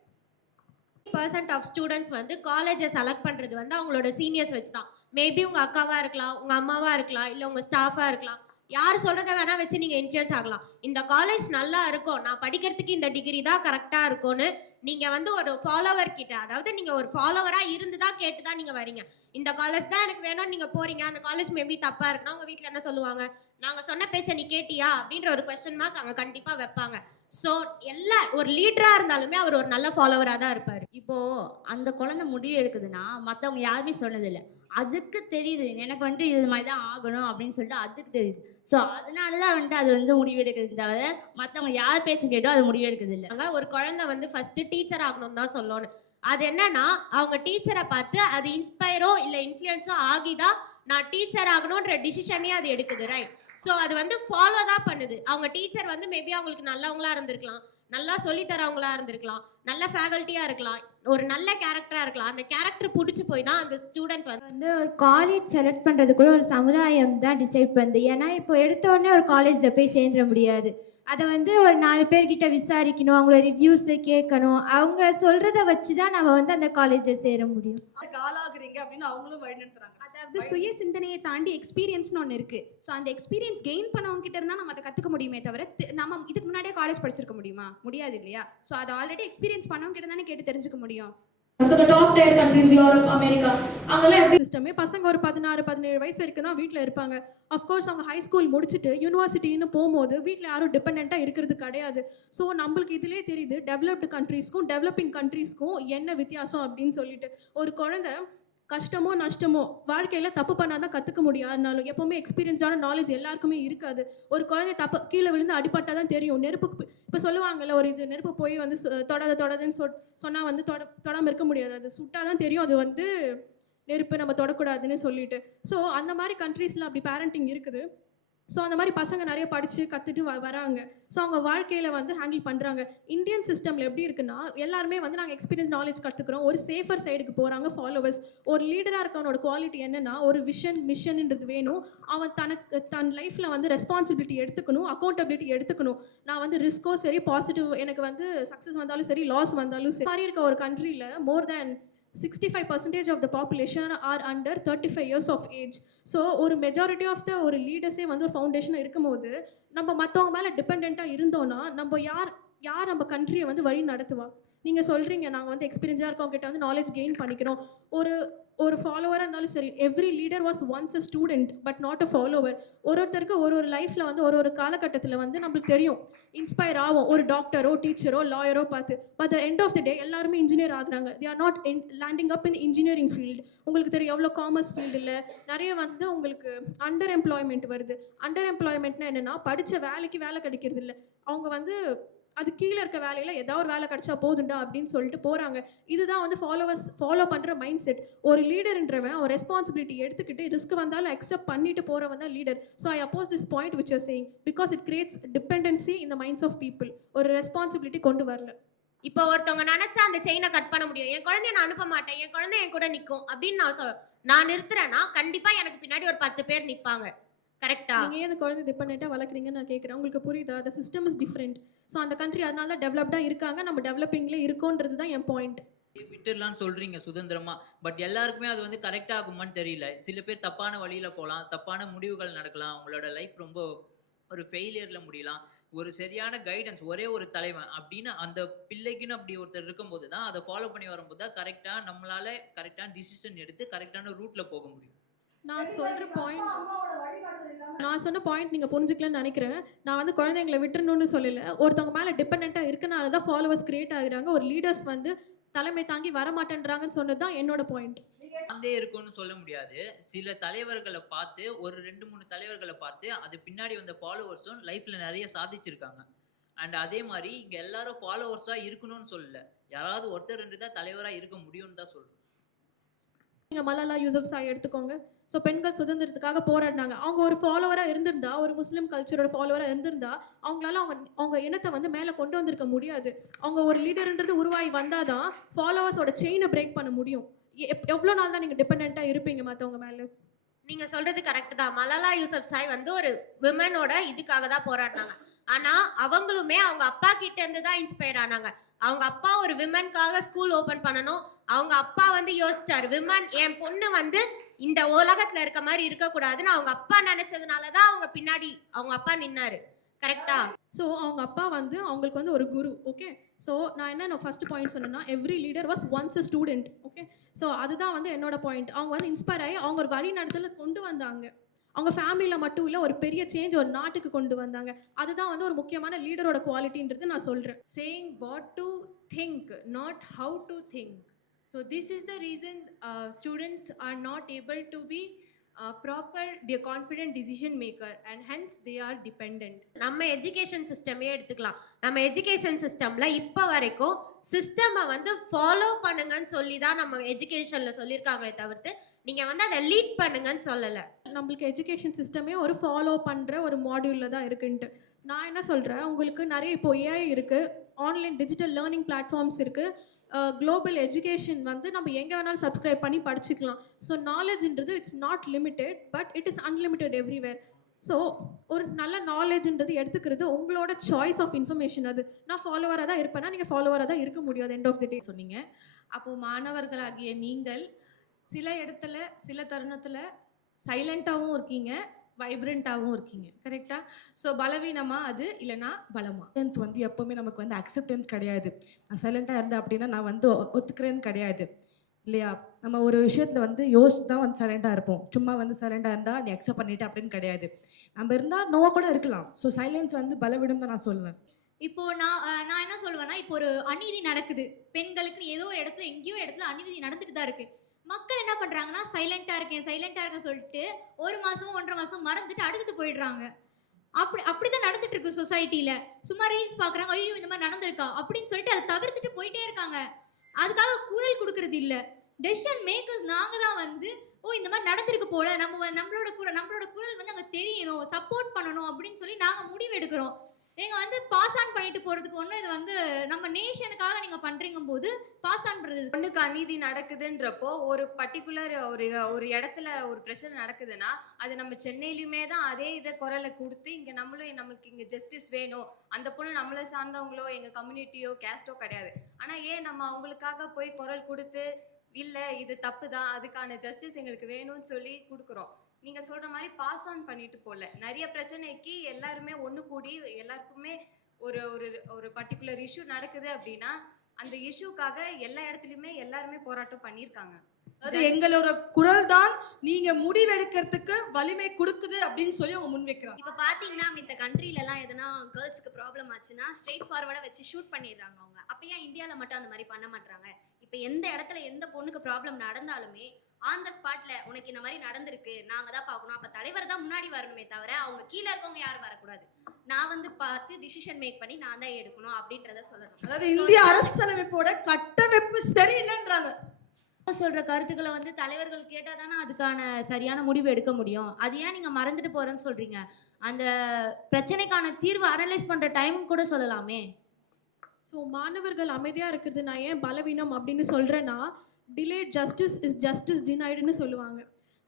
% ஆஃப் ஸ்டூடெண்ட்ஸ் வந்து காலேஜை செலக்ட் பண்ணுறது வந்து அவங்களோட சீனியர்ஸ் வச்சு தான். மேபி உங்கள் அக்காவாக இருக்கலாம், உங்கள் அம்மாவாக இருக்கலாம், இல்லை உங்கள் ஸ்டாஃபாக இருக்கலாம், யார் சொல்கிறத வேணால் வச்சு நீங்கள் இன்ஃப்ளூயன்ஸ் ஆகலாம். இந்த காலேஜ் நல்லா இருக்கும், நான் படிக்கிறதுக்கு இந்த டிகிரி தான் கரெக்டாக இருக்கும்னு நீங்கள் வந்து ஒரு ஃபாலோவர் கிட்ட, அதாவது நீங்கள் ஒரு ஃபாலோவராக இருந்து தான் கேட்டு தான் நீங்கள் வரீங்க. இந்த காலேஜ் தான் எனக்கு வேணும்னு நீங்கள் போகிறீங்க, அந்த காலேஜ் மேபி தப்பாக இருக்குன்னா உங்கள் வீட்டில் என்ன சொல்லுவாங்க, நாங்கள் சொன்ன பேச்சை நீ கேட்டியா அப்படின்ற ஒரு கொஸ்டின் மார்க் அங்கே கண்டிப்பாக வைப்பாங்க. ஸோ எல்லா ஒரு லீடராக இருந்தாலுமே அவர் ஒரு நல்ல ஃபாலோவராக தான் இருப்பார். இப்போது அந்த குழந்தை முடிவு எடுக்குதுன்னா மற்றவங்க யாருமே சொன்னதில்லை, அதுக்கு தெரியுது எனக்கு வந்துட்டு இது மாதிரி தான் ஆகணும் அப்படின்னு சொல்லிட்டு அதுக்கு தெரியுது. ஸோ அதனால தான் வந்துட்டு அது வந்து முடிவு எடுக்குது தவிர மற்றவங்க யார் பேச்சும் கேட்டோ அது முடிவு எடுக்குது இல்லை. ஒரு குழந்தை வந்து ஃபஸ்ட்டு டீச்சர் ஆகணும்னு தான் சொல்லணும். அது என்னன்னா அவங்க டீச்சரை பார்த்து அது இன்ஸ்பயரோ இல்லை இன்ஃப்ளூயன்ஸோ ஆகிதான் நான் டீச்சர் ஆகணுன்ற டிசிஷனே அது எடுக்குது, ரைட்? ஸோ அது வந்து ஃபாலோ தான் பண்ணுது. அவங்க டீச்சர் வந்து மேபி அவங்களுக்கு நல்லவங்களா இருந்திருக்கலாம், நல்லா சொல்லித்தரவங்களா இருந்திருக்கலாம், நல்ல ஃபேக்கல்ட்டியாக இருக்கலாம், ஒரு நல்ல கேரக்டராக இருக்கலாம். அந்த கேரக்டர் பிடிச்சி போய் தான் அந்த ஸ்டூடெண்ட் வந்து ஒரு காலேஜ் செலக்ட் பண்ணுறதுக்குள்ள ஒரு சமுதாயம் தான் டிசைட் பண்ணுது. ஏன்னா இப்போ எடுத்த உடனே ஒரு காலேஜில் போய் சேர்ந்துட முடியாது. அதை வந்து ஒரு 4 பேர்கிட்ட விசாரிக்கணும், அவங்களோட ரிவ்யூஸை கேட்கணும், அவங்க சொல்கிறத வச்சு தான் நம்ம வந்து அந்த காலேஜை சேர முடியும். அதுக்கு ஆளாகிறீங்க அப்படின்னு அவங்களும் வழிநடத்துறாங்க. அதாவது சுய சிந்தனையை தாண்டி எக்ஸ்பீரியன்ஸ்னு ஒன்று இருக்கு. ஸோ அந்த எக்ஸ்பீரியன்ஸ் கெயின் பண்ணவங்க கிட்ட இருந்தால் நம்ம அதை கற்றுக்க முடியுமே தவிர நம்ம இதுக்கு முன்னாடியே காலேஜ் படிச்சிருக்க முடியுமா? முடியாது இல்லையா? ஸோ அதை ஆல்ரெடி எக்ஸ்பீரியன்ஸ் பண்ணவங்க கிட்ட தானே கேட்டு தெரிஞ்சுக்க முடியும். So the top tier countries Europe America அங்கெல்லாம் எப்படி சிஸ்டமே பசங்க ஒரு 16-17 வயசு வரைக்கும் தான் வீட்டில் இருப்பாங்க. அஃப்கோர்ஸ் அவங்க ஹை ஸ்கூல் முடிச்சுட்டு யூனிவர்சிட்டின்னு போகும்போது வீட்டில் யாரும் டிபெண்ட்டாக இருக்கிறது கிடையாது. ஸோ நம்மளுக்கு இதிலே தெரியுது டெவலப்டு கண்ட்ரீஸ்க்கும் டெவலப்பிங் கண்ட்ரீஸ்க்கும் என்ன வித்தியாசம் அப்படின்னு சொல்லிட்டு. ஒரு குழந்தை கஷ்டமோ நஷ்டமோ வாழ்க்கையில் தப்பு பண்ணால் தான் கற்றுக்க முடியும். அதனாலும் எப்போவுமே எக்ஸ்பீரியன்ஸ்டான நாலேஜ் எல்லாருக்குமே இருக்காது. ஒரு குழந்தை தப்பு கீழே விழுந்து அடிபட்டால் தான் தெரியும். நெருப்பு இப்போ சொல்லுவாங்கல்ல, ஒரு இது நெருப்பு போய் வந்து தொடாதுன்னு சொன்னால் வந்து தொடாமல் இருக்க முடியாது. அது சுட்டால் தான் தெரியும் அது வந்து நெருப்பு, நம்ம தொடக்கூடாதுன்னு சொல்லிட்டு. ஸோ அந்த மாதிரி கண்ட்ரீஸில் அப்படி பேரண்டிங் இருக்குது. ஸோ அந்த மாதிரி பசங்க நிறைய படித்து கற்றுட்டு வராங்க. ஸோ அவங்க வாழ்க்கையில் வந்து ஹேண்டில் பண்ணுறாங்க. இந்தியன் சிஸ்டமில் எப்படி இருக்குன்னா, எல்லாருமே வந்து நாங்கள் எக்ஸ்பீரியன்ஸ் நாலேஜ் கற்றுக்குறோம், ஒரு சேஃபர் சைடுக்கு போகிறாங்க ஃபாலோவர்ஸ். ஒரு லீடராக இருக்கவனோட குவாலிட்டி என்னென்னா, ஒரு மிஷன்ன்றது வேணும். அவன் தன் லைஃப்பில் வந்து ரெஸ்பான்சிபிலிட்டி எடுத்துக்கணும், அக்கௌண்டபிலிட்டி எடுத்துக்கணும். நான் வந்து ரிஸ்க்கோ சரி, பாசிட்டிவ் எனக்கு வந்து சக்ஸஸ் வந்தாலும் சரி, லாஸ் வந்தாலும் சரி. மாதிரி இருக்க ஒரு கண்ட்ரியில் மோர் தேன் 65% of the population are under 35 years of age. So ஒரு மெஜாரிட்டி ஆஃப் த ஒரு லீடர்ஸே வந்து ஒரு ஃபவுண்டேஷனாக இருக்கும்போது நம்ம மற்றவங்க மேலே டிபெண்ட்டாக இருந்தோன்னா நம்ம யார் நம்ம கண்ட்ரியை வந்து வழி நடத்துவா? நீங்கள் சொல்கிறீங்க நாங்கள் வந்து எக்ஸ்பீரியன்ஸாக இருக்கோம், கிட்ட வந்து நாலேஜ் கெயின் பண்ணிக்கிறோம். ஒரு ஃபாலோவராக இருந்தாலும் சரி, every leader was once a student but not a follower. ஒருத்தருக்கு ஒரு லைஃப்பில் வந்து ஒரு காலகட்டத்தில் வந்து நம்மளுக்கு தெரியும், இன்ஸ்பயர் ஆகும் ஒரு டாக்டரோ டீச்சரோ லாயரோ பார்த்து. But the end of the day எல்லாருமே இன்ஜினியர் ஆகுறாங்க. They are not landing up in engineering field. உங்களுக்கு தெரியும் எவ்வளோ காமர்ஸ் ஃபீல்டில் நிறைய வந்து உங்களுக்கு அண்டர் எம்ப்ளாய்மெண்ட் வருது. அண்டர் எம்ப்ளாய்மெண்ட்னா என்னென்னா, படித்த வேலைக்கு வேலை கிடைக்கிறது இல்லை. அவங்க வந்து அது கீழே இருக்க வேலையில் ஏதாவது ஒரு வேலை கிடைச்சா போதுண்டா அப்படின்னு சொல்லிட்டு போகிறாங்க. இதுதான் வந்து ஃபாலோ பண்ணுற மைண்ட் செட். ஒரு லீடர்ன்றவன் ஒரு ரெஸ்பான்சிபிலிட்டி எடுத்துக்கிட்டு ரிஸ்க் வந்தாலும் அக்செப்ட் பண்ணிட்டு போகிறவன் தான் leader. So I oppose this point which you're saying because it creates dependency in the minds of people. ஒரு ரெஸ்பான்சிபிலிட்டி கொண்டு வரல. இப்போ ஒருத்தவங்க நினைச்சா அந்த செயினை கட் பண்ண முடியும். என் குழந்தைய நான் அனுப்ப மாட்டேன், என் குழந்தை என் கூட நிற்கும் அப்படின்னு நான் நிறுத்துறேன்னா கண்டிப்பா எனக்கு பின்னாடி ஒரு 10 பேர் நிற்பாங்க. கரெக்டா? நீங்கள் ஏன் அந்த குழந்தை டிபெண்ட்டாக வளர்க்குறீங்கன்னு நான் கேட்குறேன். உங்களுக்கு புரியுதா? The system is different. So அந்த கண்ட்ரி அதனால தான் டெவலப்டாக இருக்காங்க, நம்ம டெவலப்பிங்லேயே இருக்கோன்றது தான் என் பாயிண்ட். விட்டுடலாம்னு சொல்றீங்க சுதந்திரமா, பட் எல்லாருக்குமே அது வந்து கரெக்டாக ஆகுமான்னு தெரியல. சில பேர் தப்பான வழியில போகலாம், தப்பான முடிவுகள் நடக்கலாம், அவங்களோட லைஃப் ரொம்ப ஒரு ஃபெயிலியர்ல முடியலாம். ஒரு சரியான கைடன்ஸ் ஒரே ஒரு தலைவன் அப்படின்னு அந்த பிள்ளைக்குன்னு அப்படி ஒருத்தர் இருக்கும்போது தான் அதை ஃபாலோ பண்ணி வரும்போது தான் கரெக்டாக நம்மளால கரெக்டான டிசிஷன் எடுத்து கரெக்டான ரூட்ல போக முடியும். நான் சொன்ன பாயிண்ட் நீங்கள் புரிஞ்சுக்கலன்னு நினைக்கிறேன். நான் வந்து குழந்தைங்களை விட்டுறணும்னு சொல்லலை. ஒருத்தவங்க மேலே டிபெண்ட்டாக இருக்கனால தான் ஃபாலோவர்ஸ் கிரியேட் ஆகுறாங்க. ஒரு லீடர்ஸ் வந்து தலைமை தாங்கி வரமாட்டேன்றாங்கன்னு சொன்னது தான் என்னோட பாயிண்ட். அதே இருக்கும்னு சொல்ல முடியாது. சில தலைவர்களை பார்த்து, ஒரு 2-3 தலைவர்களை பார்த்து அது பின்னாடி வந்த ஃபாலோவர்ஸும் லைஃப்ல நிறைய சாதிச்சிருக்காங்க. அண்ட் அதே மாதிரி இங்க எல்லாரும் ஃபாலோவர்ஸா இருக்கணும்னு சொல்லல, யாராவது ஒருத்தர் 2 தான் தலைவரா இருக்க முடியும்னு தான் சொல்றோம். நீங்கள் மலாலா யூசப்சாய் எடுத்துக்கோங்க. ஸோ பெண்கள் சுதந்திரத்துக்காக போராடினாங்க. அவங்க ஒரு ஃபாலோவராக இருந்திருந்தா, ஒரு முஸ்லீம் கல்ச்சரோட ஃபாலோவராக இருந்திருந்தா அவங்களால அவங்க இனத்தை வந்து மேலே கொண்டு வந்திருக்க முடியாது. அவங்க ஒரு லீடர்ன்றது உருவாகி வந்தால் தான் ஃபாலோவர்ஸோட செயினை பிரேக் பண்ண முடியும். எவ்வளோ நாள் தான் நீங்கள் டிபெண்ட்டாக இருப்பீங்க மற்றவங்க மேலே? நீங்க சொல்றது கரெக்ட் தான். மலாலா யூசப்சாய் வந்து ஒரு விமனோட இதுக்காக தான் போராடினாங்க. ஆனா அவங்களுமே அவங்க அப்பா கிட்ட இருந்து தான் இன்ஸ்பயர் ஆனாங்க. அவங்க அப்பா ஒரு விமனுக்காக ஸ்கூல் ஓபன் பண்ணணும். அவங்க அப்பா வந்து யோசிச்சாரு, விமன் என் பொண்ணு வந்து இந்த உலகத்துல இருக்க மாதிரி இருக்கக்கூடாதுன்னு அவங்க அப்பா நினைச்சதுனாலதான் அவங்க பின்னாடி அவங்க அப்பா நின்னாரு. கரெக்டா? ஸோ அவங்க அப்பா வந்து அவங்களுக்கு வந்து ஒரு குரு. ஓகே, ஸோ நான் என்ன ஃபர்ஸ்ட் பாயிண்ட் சொன்னேன்னா, every leader was once a student. Okay, so அதுதான் வந்து என்னோட பாயிண்ட். அவங்க வந்து இன்ஸ்பயர் ஆகி அவங்க ஒரு வழி நடத்தல கொண்டு வந்தாங்க. அவங்க ஃபேமிலியில் மட்டும் இல்லை, ஒரு பெரிய சேஞ்ச் ஒரு நாட்டுக்கு கொண்டு வந்தாங்க. அதுதான் வந்து ஒரு முக்கியமான லீடரோட குவாலிட்டின்றது நான் சொல்கிறேன். Saying what to think, not how to think. So this is the reason students are not able to be proper confident decision maker and hence they are dependent. நம்ம எஜுகேஷன் சிஸ்டமே எடுத்துக்கலாம். நம்ம எஜுகேஷன் சிஸ்டம்ல இப்போ வரைக்கும் சிஸ்டமை வந்து ஃபாலோ பண்ணுங்கன்னு சொல்லி தான் நம்ம எஜுகேஷன்ல சொல்லியிருக்காங்களே தவிர்த்து நீங்க வந்து அதை லீட் பண்ணுங்கன்னு சொல்லலை. நம்மளுக்கு எஜுகேஷன் சிஸ்டமே ஒரு ஃபாலோ பண்ணுற ஒரு மாடியூலில் தான் இருக்குன்ட்டு நான் என்ன சொல்கிறேன். உங்களுக்கு நிறைய இப்போ ஏஐ இருக்குது, ஆன்லைன் டிஜிட்டல் லேர்னிங் பிளாட்ஃபார்ம்ஸ் இருக்குது, குளோபல் எஜுகேஷன் வந்து நம்ம எங்கே வேணாலும் சப்ஸ்கிரைப் பண்ணி படிச்சுக்கலாம். ஸோ நாலேஜ்ன்றது it's not limited but it is unlimited everywhere. So ஒரு நல்ல நாலேஜ்ன்றது எடுத்துக்கிறது உங்களோட சாய்ஸ் ஆஃப் இன்ஃபர்மேஷன். அது நான் ஃபாலோவராக தான் இருப்பேன்னா நீங்கள் ஃபாலோவராக தான் இருக்க முடியாது. எண்ட் ஆஃப் தி டே சொன்னீங்க. அப்போது மாணவர்களாகிய நீங்கள் சில இடத்துல சில தருணத்தில் சைலண்ட்டாகவும் இருக்கீங்க, வைப்ரண்ட்டாகவும் இருக்கீங்க கரெக்டாக. ஸோ பலவீனமா அது இல்லைனா பலமா? வந்து எப்போவுமே நமக்கு வந்து அக்செப்டன்ஸ் கிடையாது. நான் சைலண்ட்டாக இருந்தேன் அப்படின்னா நான் வந்து ஒத்துக்கிறேன்னு கிடையாது இல்லையா? நம்ம ஒரு விஷயத்தில் வந்து யோசிச்சு தான் வந்து சைலண்ட்டாக இருப்போம். சும்மா வந்து சைலண்ட்டாக இருந்தால் நீ அக்செப்ட் பண்ணிட்டு அப்படின்னு கிடையாது. நம்ம இருந்தால் நோவா கூட இருக்கலாம். ஸோ சைலன்ஸ் வந்து பலவீனம் தான் நான் சொல்லுவேன். இப்போ நான் என்ன சொல்லுவேன்னா, இப்போ ஒரு அநீதி நடக்குது பெண்களுக்கு, ஏதோ ஒரு இடத்துல எங்கேயோ இடத்துல அநீதி நடந்துட்டு தான் இருக்கு. மக்கள் என்ன பண்றாங்கன்னா, சைலண்டா இருக்கேன் சொல்லிட்டு 1 மாசம் 1.5 மாசம் மறந்துட்டு அடுத்தது போயிடுறாங்க. அப்படிதான் நடந்துட்டு இருக்கு சொசைட்டில. சும்மா ரீல்ஸ் பாக்குறாங்க, ஐயோ இந்த மாதிரி நடந்திருக்கா அப்படின்னு சொல்லிட்டு அதை தவிர்த்துட்டு போயிட்டே இருக்காங்க. அதுக்காக குரல் கொடுக்கறது இல்ல. டெசிஷன் மேக்கர்ஸ் நாங்க தான் வந்து, ஓ இந்த மாதிரி நடந்திருக்கு போல, நம்மளோட குரல் வந்து அங்க தெரியணும், சப்போர்ட் பண்ணணும் அப்படின்னு சொல்லி நாங்க முடிவு எடுக்கிறோம். நீங்க வந்து பாஸ் ஆன் பண்ணிட்டு போறதுக்கு ஒண்ணு, இது வந்து நம்ம நேஷனுக்காக நீங்க பண்றீங்க போது பாஸ் ஆன் பண்றது. பொண்ணுக்கு அநீதி நடக்குதுன்றப்போ ஒரு பர்டிகுலர் ஒரு இடத்துல ஒரு பிரச்சனை நடக்குதுன்னா அது நம்ம சென்னையிலுமே தான் அதே இதை குரலை கொடுத்து இங்க நம்மளுக்கு இங்க ஜஸ்டிஸ் வேணும், அந்த பொண்ணு நம்மளை சார்ந்தவங்களோ எங்க கம்யூனிட்டியோ கேஸ்டோ கிடையாது, ஆனா ஏன் நம்ம அவங்களுக்காக போய் குரல் கொடுத்து இல்ல இது தப்பு தான், அதுக்கான ஜஸ்டிஸ் எங்களுக்கு வேணும்னு சொல்லி கொடுக்குறோம். நீங்க சொல்ற மாதிரி பாஸ் ஆன் பண்ணிட்டு போல நிறைய பிரச்சனைக்கு எல்லாருமே ஒண்ணு கூடி எல்லாருக்குமே ஒரு ஒரு ஒரு பர்டிகுலர் இஷ்யூ நடக்குது அப்படின்னா அந்த இஷ்யூக்காக எல்லா இடத்துலயுமே எல்லாருமே போராட்டம் பண்ணியிருக்காங்க. அது எங்களோட குரல் தான் நீங்க முடிவெடுக்கிறதுக்கு வலிமை கொடுக்குது அப்படின்னு சொல்லி அவங்க முன்வைக்கிறாங்க. இப்போ பார்த்தீங்கன்னா இந்த கண்ட்ரிலலாம் எதனா கேர்ள்ஸ்க்கு ப்ராப்ளம் ஆச்சுன்னா ஸ்ட்ரெயிட் ஃபார்வர்டாக வச்சு ஷூட் பண்ணிடுறாங்க அவங்க. அப்போ ஏன் இந்தியாவில் மட்டும் அந்த மாதிரி பண்ண மாட்டாங்க? இப்போ எந்த இடத்துல எந்த பொண்ணுக்கு ப்ராப்ளம் நடந்தாலுமே ஆன் த ஸ்பாட்ல உனக்கு இந்த மாதிரி நடந்திருக்கு, நாங்க தான் பார்க்கணும். அப்ப தலைவர் தான் முன்னாடி வரணுமே தவிர அவங்க கீழே இருக்கவங்க யாரும் வரக்கூடாது. நான் வந்து பார்த்து டிசிஷன் மேக் பண்ணி நான் தான் எடுக்கணும் அப்படின்றத சொல்லணும். அதாவது இந்திய அரசியலமைப்போட கட்டமைப்பு சரியில்லைன்றாங்க. சொல்ற கருத்துக்களை வந்து தலைவர்கள் கேட்டா தானே அதுக்கான சரியான முடிவு எடுக்க முடியும். அது ஏன் நீங்க மறந்துட்டு போறேன்னு சொல்றீங்க? அந்த பிரச்சனைக்கான தீர்வு அனலைஸ் பண்ற டைம் கூட சொல்லலாமே. ஸோ மாணவர்கள் அமைதியாக இருக்கிறது நான் ஏன் பலவீனம் அப்படின்னு சொல்கிறேன்னா, டிலேட் ஜஸ்டிஸ் இஸ் ஜஸ்டிஸ் டினைடுன்னு சொல்லுவாங்க.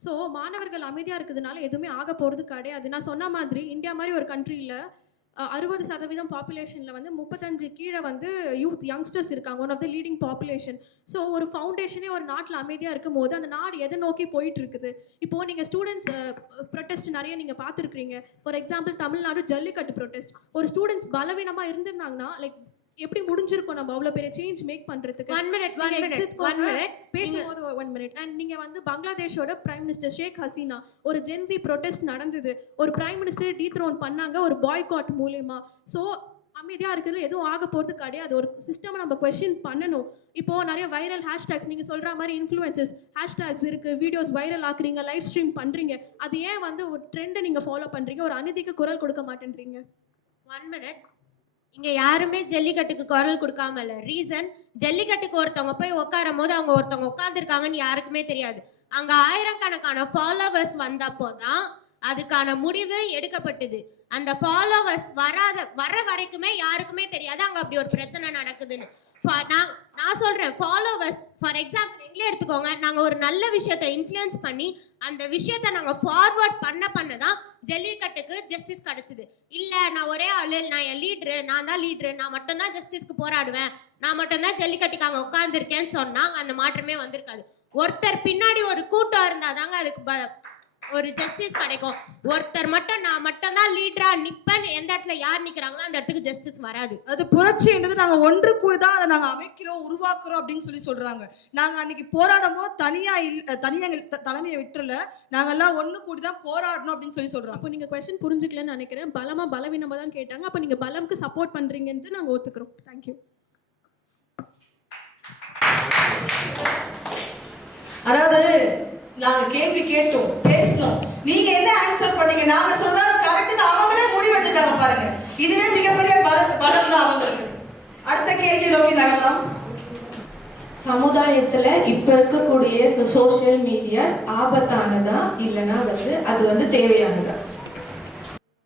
ஸோ மாணவர்கள் அமைதியாக இருக்கிறதுனால எதுவுமே ஆக போகிறது கிடையாது. நான் சொன்ன மாதிரி இந்தியா மாதிரி ஒரு கண்ட்ரியில் 60% பாப்புலேஷனில் வந்து 35 கீழே வந்து யங்ஸ்டர்ஸ் இருக்காங்க, one of the leading population. So ஒரு ஃபவுண்டேஷனே ஒரு நாட்டில் அமைதியாக இருக்கும் போது அந்த நாடு எதை நோக்கி போயிட்டு இருக்குது? இப்போது நீங்கள் ஸ்டூடெண்ட்ஸ் ப்ரொட்டஸ்ட் நிறைய நீங்கள் பார்த்துருக்குறீங்க. For example Tamil Nadu Jallikattu protest. ஒரு ஸ்டூடெண்ட்ஸ் பலவீனமாக இருந்திருந்தாங்கன்னா லைக் எப்படி முடிஞ்சிருக்கும் நம்ம அவ்வளோ பெரிய சேஞ்ச் மேக் பண்ணுறதுக்கு? 1 minute பேசும்போது 1 minute. அண்ட் நீங்கள் வந்து பங்களாதேஷோட பிரைம் மினிஸ்டர் ஷேக் ஹசீனா ஒரு ஜென்சி ப்ரொட்டஸ்ட் நடந்தது, ஒரு பிரைம் மினிஸ்டர் டீத்ரோன் பண்ணாங்க ஒரு பாய்காட் மூலயமா. ஸோ அமைதியாக இருக்கிறது எதுவும் ஆக போகிறது கிடையாது. ஒரு சிஸ்டம் நம்ம கொஸ்டின் பண்ணணும். இப்போது நிறைய வைரல் ஹேஷ்டேக்ஸ் நீங்கள் சொல்கிற மாதிரி இன்ஃப்ளூயன்சஸ் ஹேஷ்டேக்ஸ் இருக்குது, வீடியோஸ் வைரல் ஆக்குறீங்க, லைவ் ஸ்ட்ரீம் பண்ணுறீங்க. அது ஏன் வந்து ஒரு ட்ரெண்டை நீங்கள் ஃபாலோ பண்ணுறீங்க, ஒரு அநீதிக்கு குரல் கொடுக்க மாட்டேன்றீங்க? 1 minute. இங்க யாருமே ஜல்லிக்கட்டுக்கு குரல் கொடுக்காம இல்ல. ரீசன், ஜல்லிக்கட்டுக்கு ஒருத்தவங்க போய் உட்காரும் போது அவங்க ஒருத்தவங்க உட்கார்ந்துருக்காங்கன்னு யாருக்குமே தெரியாது. அங்க ஆயிரக்கணக்கான ஃபாலோவர்ஸ் வந்தப்போதான் அதுக்கான முடிவு எடுக்கப்பட்டது. அந்த ஃபாலோவர்ஸ் வர வரைக்குமே யாருக்குமே தெரியாது அங்க அப்படி ஒரு பிரச்சனை நடக்குதுன்னு. நான் சொல்றேன், ஃபாலோவர்ஸ் ஃபார் எக்ஸாம்பிள் எங்களே எடுத்துக்கோங்க. நாங்க ஒரு நல்ல விஷயத்தை இன்ஃப்ளூயன்ஸ் பண்ணி அந்த விஷயத்தை நாங்க ஃபார்வர்ட் பண்ணதான் ஜல்லிக்கட்டுக்கு ஜஸ்டிஸ் கிடைச்சது. இல்ல நான் ஒரே ஆளு, நான் என் லீடரு, நான் தான் லீடரு, நான் மட்டும் தான் ஜஸ்டிஸ்க்கு போராடுவேன், நான் மட்டும் தான் ஜல்லிக்கட்டுக்கு அங்க உட்கார்ந்துருக்கேன்னு சொன்னாங்க அந்த மாற்றமே வந்திருக்காது. ஒருத்தர் பின்னாடி ஒரு கூட்டம் இருந்தாதாங்க அதுக்கு ஒரு ஜஸ்டிஸ் கிடைக்கும். ஒருத்தர் மட்டும் நான் மட்டும் தான் லீடரா நிப்பேன் எந்த இடத்துல யார் நிக்கிறாங்களோ அந்த இடத்துக்கு ஜஸ்டிஸ் வராது. அது புரட்சின்றது நாங்க ஒன்று கூட தான் அதை நாங்க அமைக்கிறோம், உருவாக்குறோம் அப்படின்னு சொல்லி சொல்றாங்க. நாங்க அன்னைக்கு போராடும் போது தனியா தலைமையை விட்டுல நாங்கெல்லாம் ஒன்று கூடி தான் போராடணும் அப்படின்னு சொல்லி சொல்றோம். அப்போ நீங்க கொஸ்டின் புரிஞ்சுக்கலன்னு நினைக்கிறேன். பலமா பலவீனமா தான் கேட்டாங்க. அப்போ நீங்க பலம்க்கு சப்போர்ட் பண்றீங்கன்னு நாங்க ஒத்துக்கிறோம். தேங்க்யூ. அதாவது நாங்க கேள்வி கேட்டோம், பேசணும், நீங்க என்ன ஆன்சர் பண்ணீங்க, நாங்க சொன்னா கரெக்ட்னு அவங்களே முடிவெடுத்தாங்க பாருங்க. இதுவே மிகப்பெரிய பலம் தான் அவங்களுக்கு. அடுத்த கேள்வி நோக்கி நகரலாம். சமுதாயத்துல இப்ப இருக்கக்கூடிய சோஷியல் மீடியாஸ் ஆபத்தானதா இல்லைன்னா வந்து அது வந்து தேவையானதா?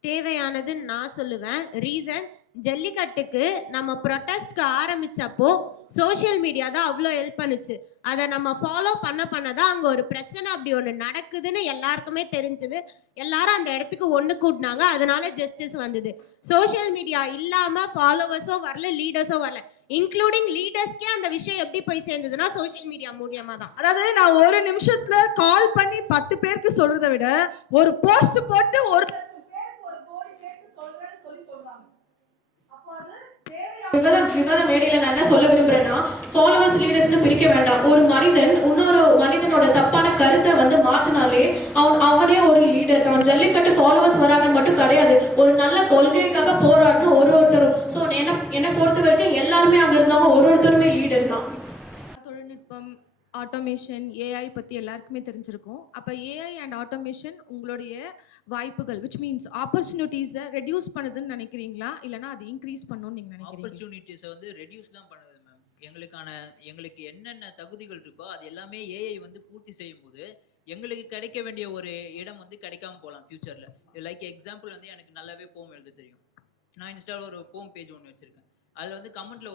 தேவையானதுன்னு நான் சொல்லுவேன். ரீசன், ஜல்லிக்கட்டுக்கு நம்ம ப்ரொட்டஸ்ட்க்கு ஆரம்பிச்சப்போ சோஷியல் மீடியா தான் அவ்வளோ ஹெல்ப் பண்ணுச்சு. அதை நம்ம ஃபாலோ பண்ணதான் அங்கே ஒரு பிரச்சனை அப்படி ஒன்று நடக்குதுன்னு எல்லாருக்குமே தெரிஞ்சது. எல்லாரும் அந்த இடத்துக்கு ஒன்று கூட்டினாங்க, அதனால ஜஸ்டிஸ் வந்தது. சோஷியல் மீடியா இல்லாமல் ஃபாலோவர்ஸோ வரல, லீடர்ஸோ வரல. இன்க்ளூடிங் லீடர்ஸ்க்கே அந்த விஷயம் எப்படி போய் சேர்ந்ததுன்னா சோஷியல் மீடியா மூலியமா தான். அதாவது நான் ஒரு நிமிஷத்துல கால் பண்ணி 10 பேருக்கு சொல்றதை விட ஒரு போஸ்ட் போட்டு ஒரு லட்சம் பேருக்கு, ஒரு கோடி பேருக்கு சொல்றேன்னு சொல்றாங்க. அப்போ அது விவாத மேடையில நான் என்ன சொல்ல விரும்புறேன்னா, ஃபாலோவர்ஸ் லீடர்ஸ்னு பிரிக்க வேண்டாம். ஒரு மனிதன் இன்னொரு மனிதனோட தப்பான கருத்தை வந்து மாத்தினாலே அவனே ஒரு லீடர் தான். ஜல்லிக்கட்டு ஃபாலோவர்ஸ் வராங்கன்னு மட்டும் கிடையாது, ஒரு நல்ல கொள்கைக்காக போராடணும் ஒருத்தரும். ஸோ என்னை பொறுத்த வரைக்கும் எல்லாருமே அங்கே இருந்தவங்க ஒருத்தருமே லீடர் தான். தொழில்நுட்பம், ஆட்டோமேஷன், ஏஐ பற்றி எல்லாருக்குமே தெரிஞ்சிருக்கும். அப்போ ஏஐ அண்ட் ஆட்டோமேஷன் உங்களுடைய வாய்ப்புகள் விச் மீன்ஸ் ஆப்பர்ச்சுனிட்டிஸை ரெடியூஸ் பண்ணுதுன்னு நினைக்கிறீங்களா, இல்லைனா அது இன்க்ரீஸ் பண்ணணும்னு நீங்கள் நினைக்கிறீங்க? ஆப்பர்ச்சுனிட்டிஸை வந்து ரெடியூஸ் தான் பண்ணுது மேம். எங்களுக்கு என்னென்ன தகுதிகள் இருக்கோ அது எல்லாமே ஏஐ வந்து பூர்த்தி செய்யும் போது எங்களுக்கு கிடைக்க வேண்டிய ஒரு இடம் வந்து கிடைக்காம போகலாம் ஃபியூச்சரில். லைக் எக்ஸாம்பிள் வந்து எனக்கு நல்லாவே போம் எழுத தெரியும். நான் இன்ஸ்டாவில் ஒரு போம் பேஜ் ஒன்று வச்சுருக்கேன். அதில் வந்து கமெண்ட்ல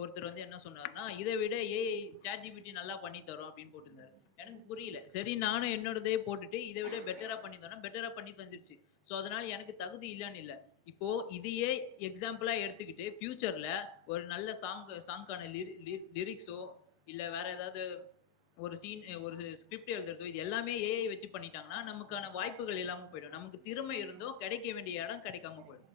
ஒருத்தர் வந்து என்ன சொன்னார்னா, இதை விட ஏஐ ChatGPT நல்லா பண்ணி தரும் அப்படின்னு போட்டிருந்தாரு. எனக்கு புரியல. சரி, நானும் என்னோடதே போட்டுட்டு இதை விட பெட்டராக பண்ணி தரோம், பெட்டராக பண்ணி தந்துருச்சு. ஸோ அதனால எனக்கு தகுதி இல்லைன்னு இல்லை. இப்போ இதையே எக்ஸாம்பிளாக எடுத்துக்கிட்டு ஃபியூச்சரில் ஒரு நல்ல சாங்கான லிரிக்ஸோ இல்லை வேற ஏதாவது ஒரு ஸ்கிரிப்ட் எழுதுறதோ இது எல்லாமே ஏஐ வச்சு பண்ணிட்டாங்கன்னா நமக்கான வாய்ப்புகள் இல்லாமல் போயிடும். நமக்கு திறமை இருந்தோ கிடைக்க வேண்டிய இடம் கிடைக்காம போயிடும்.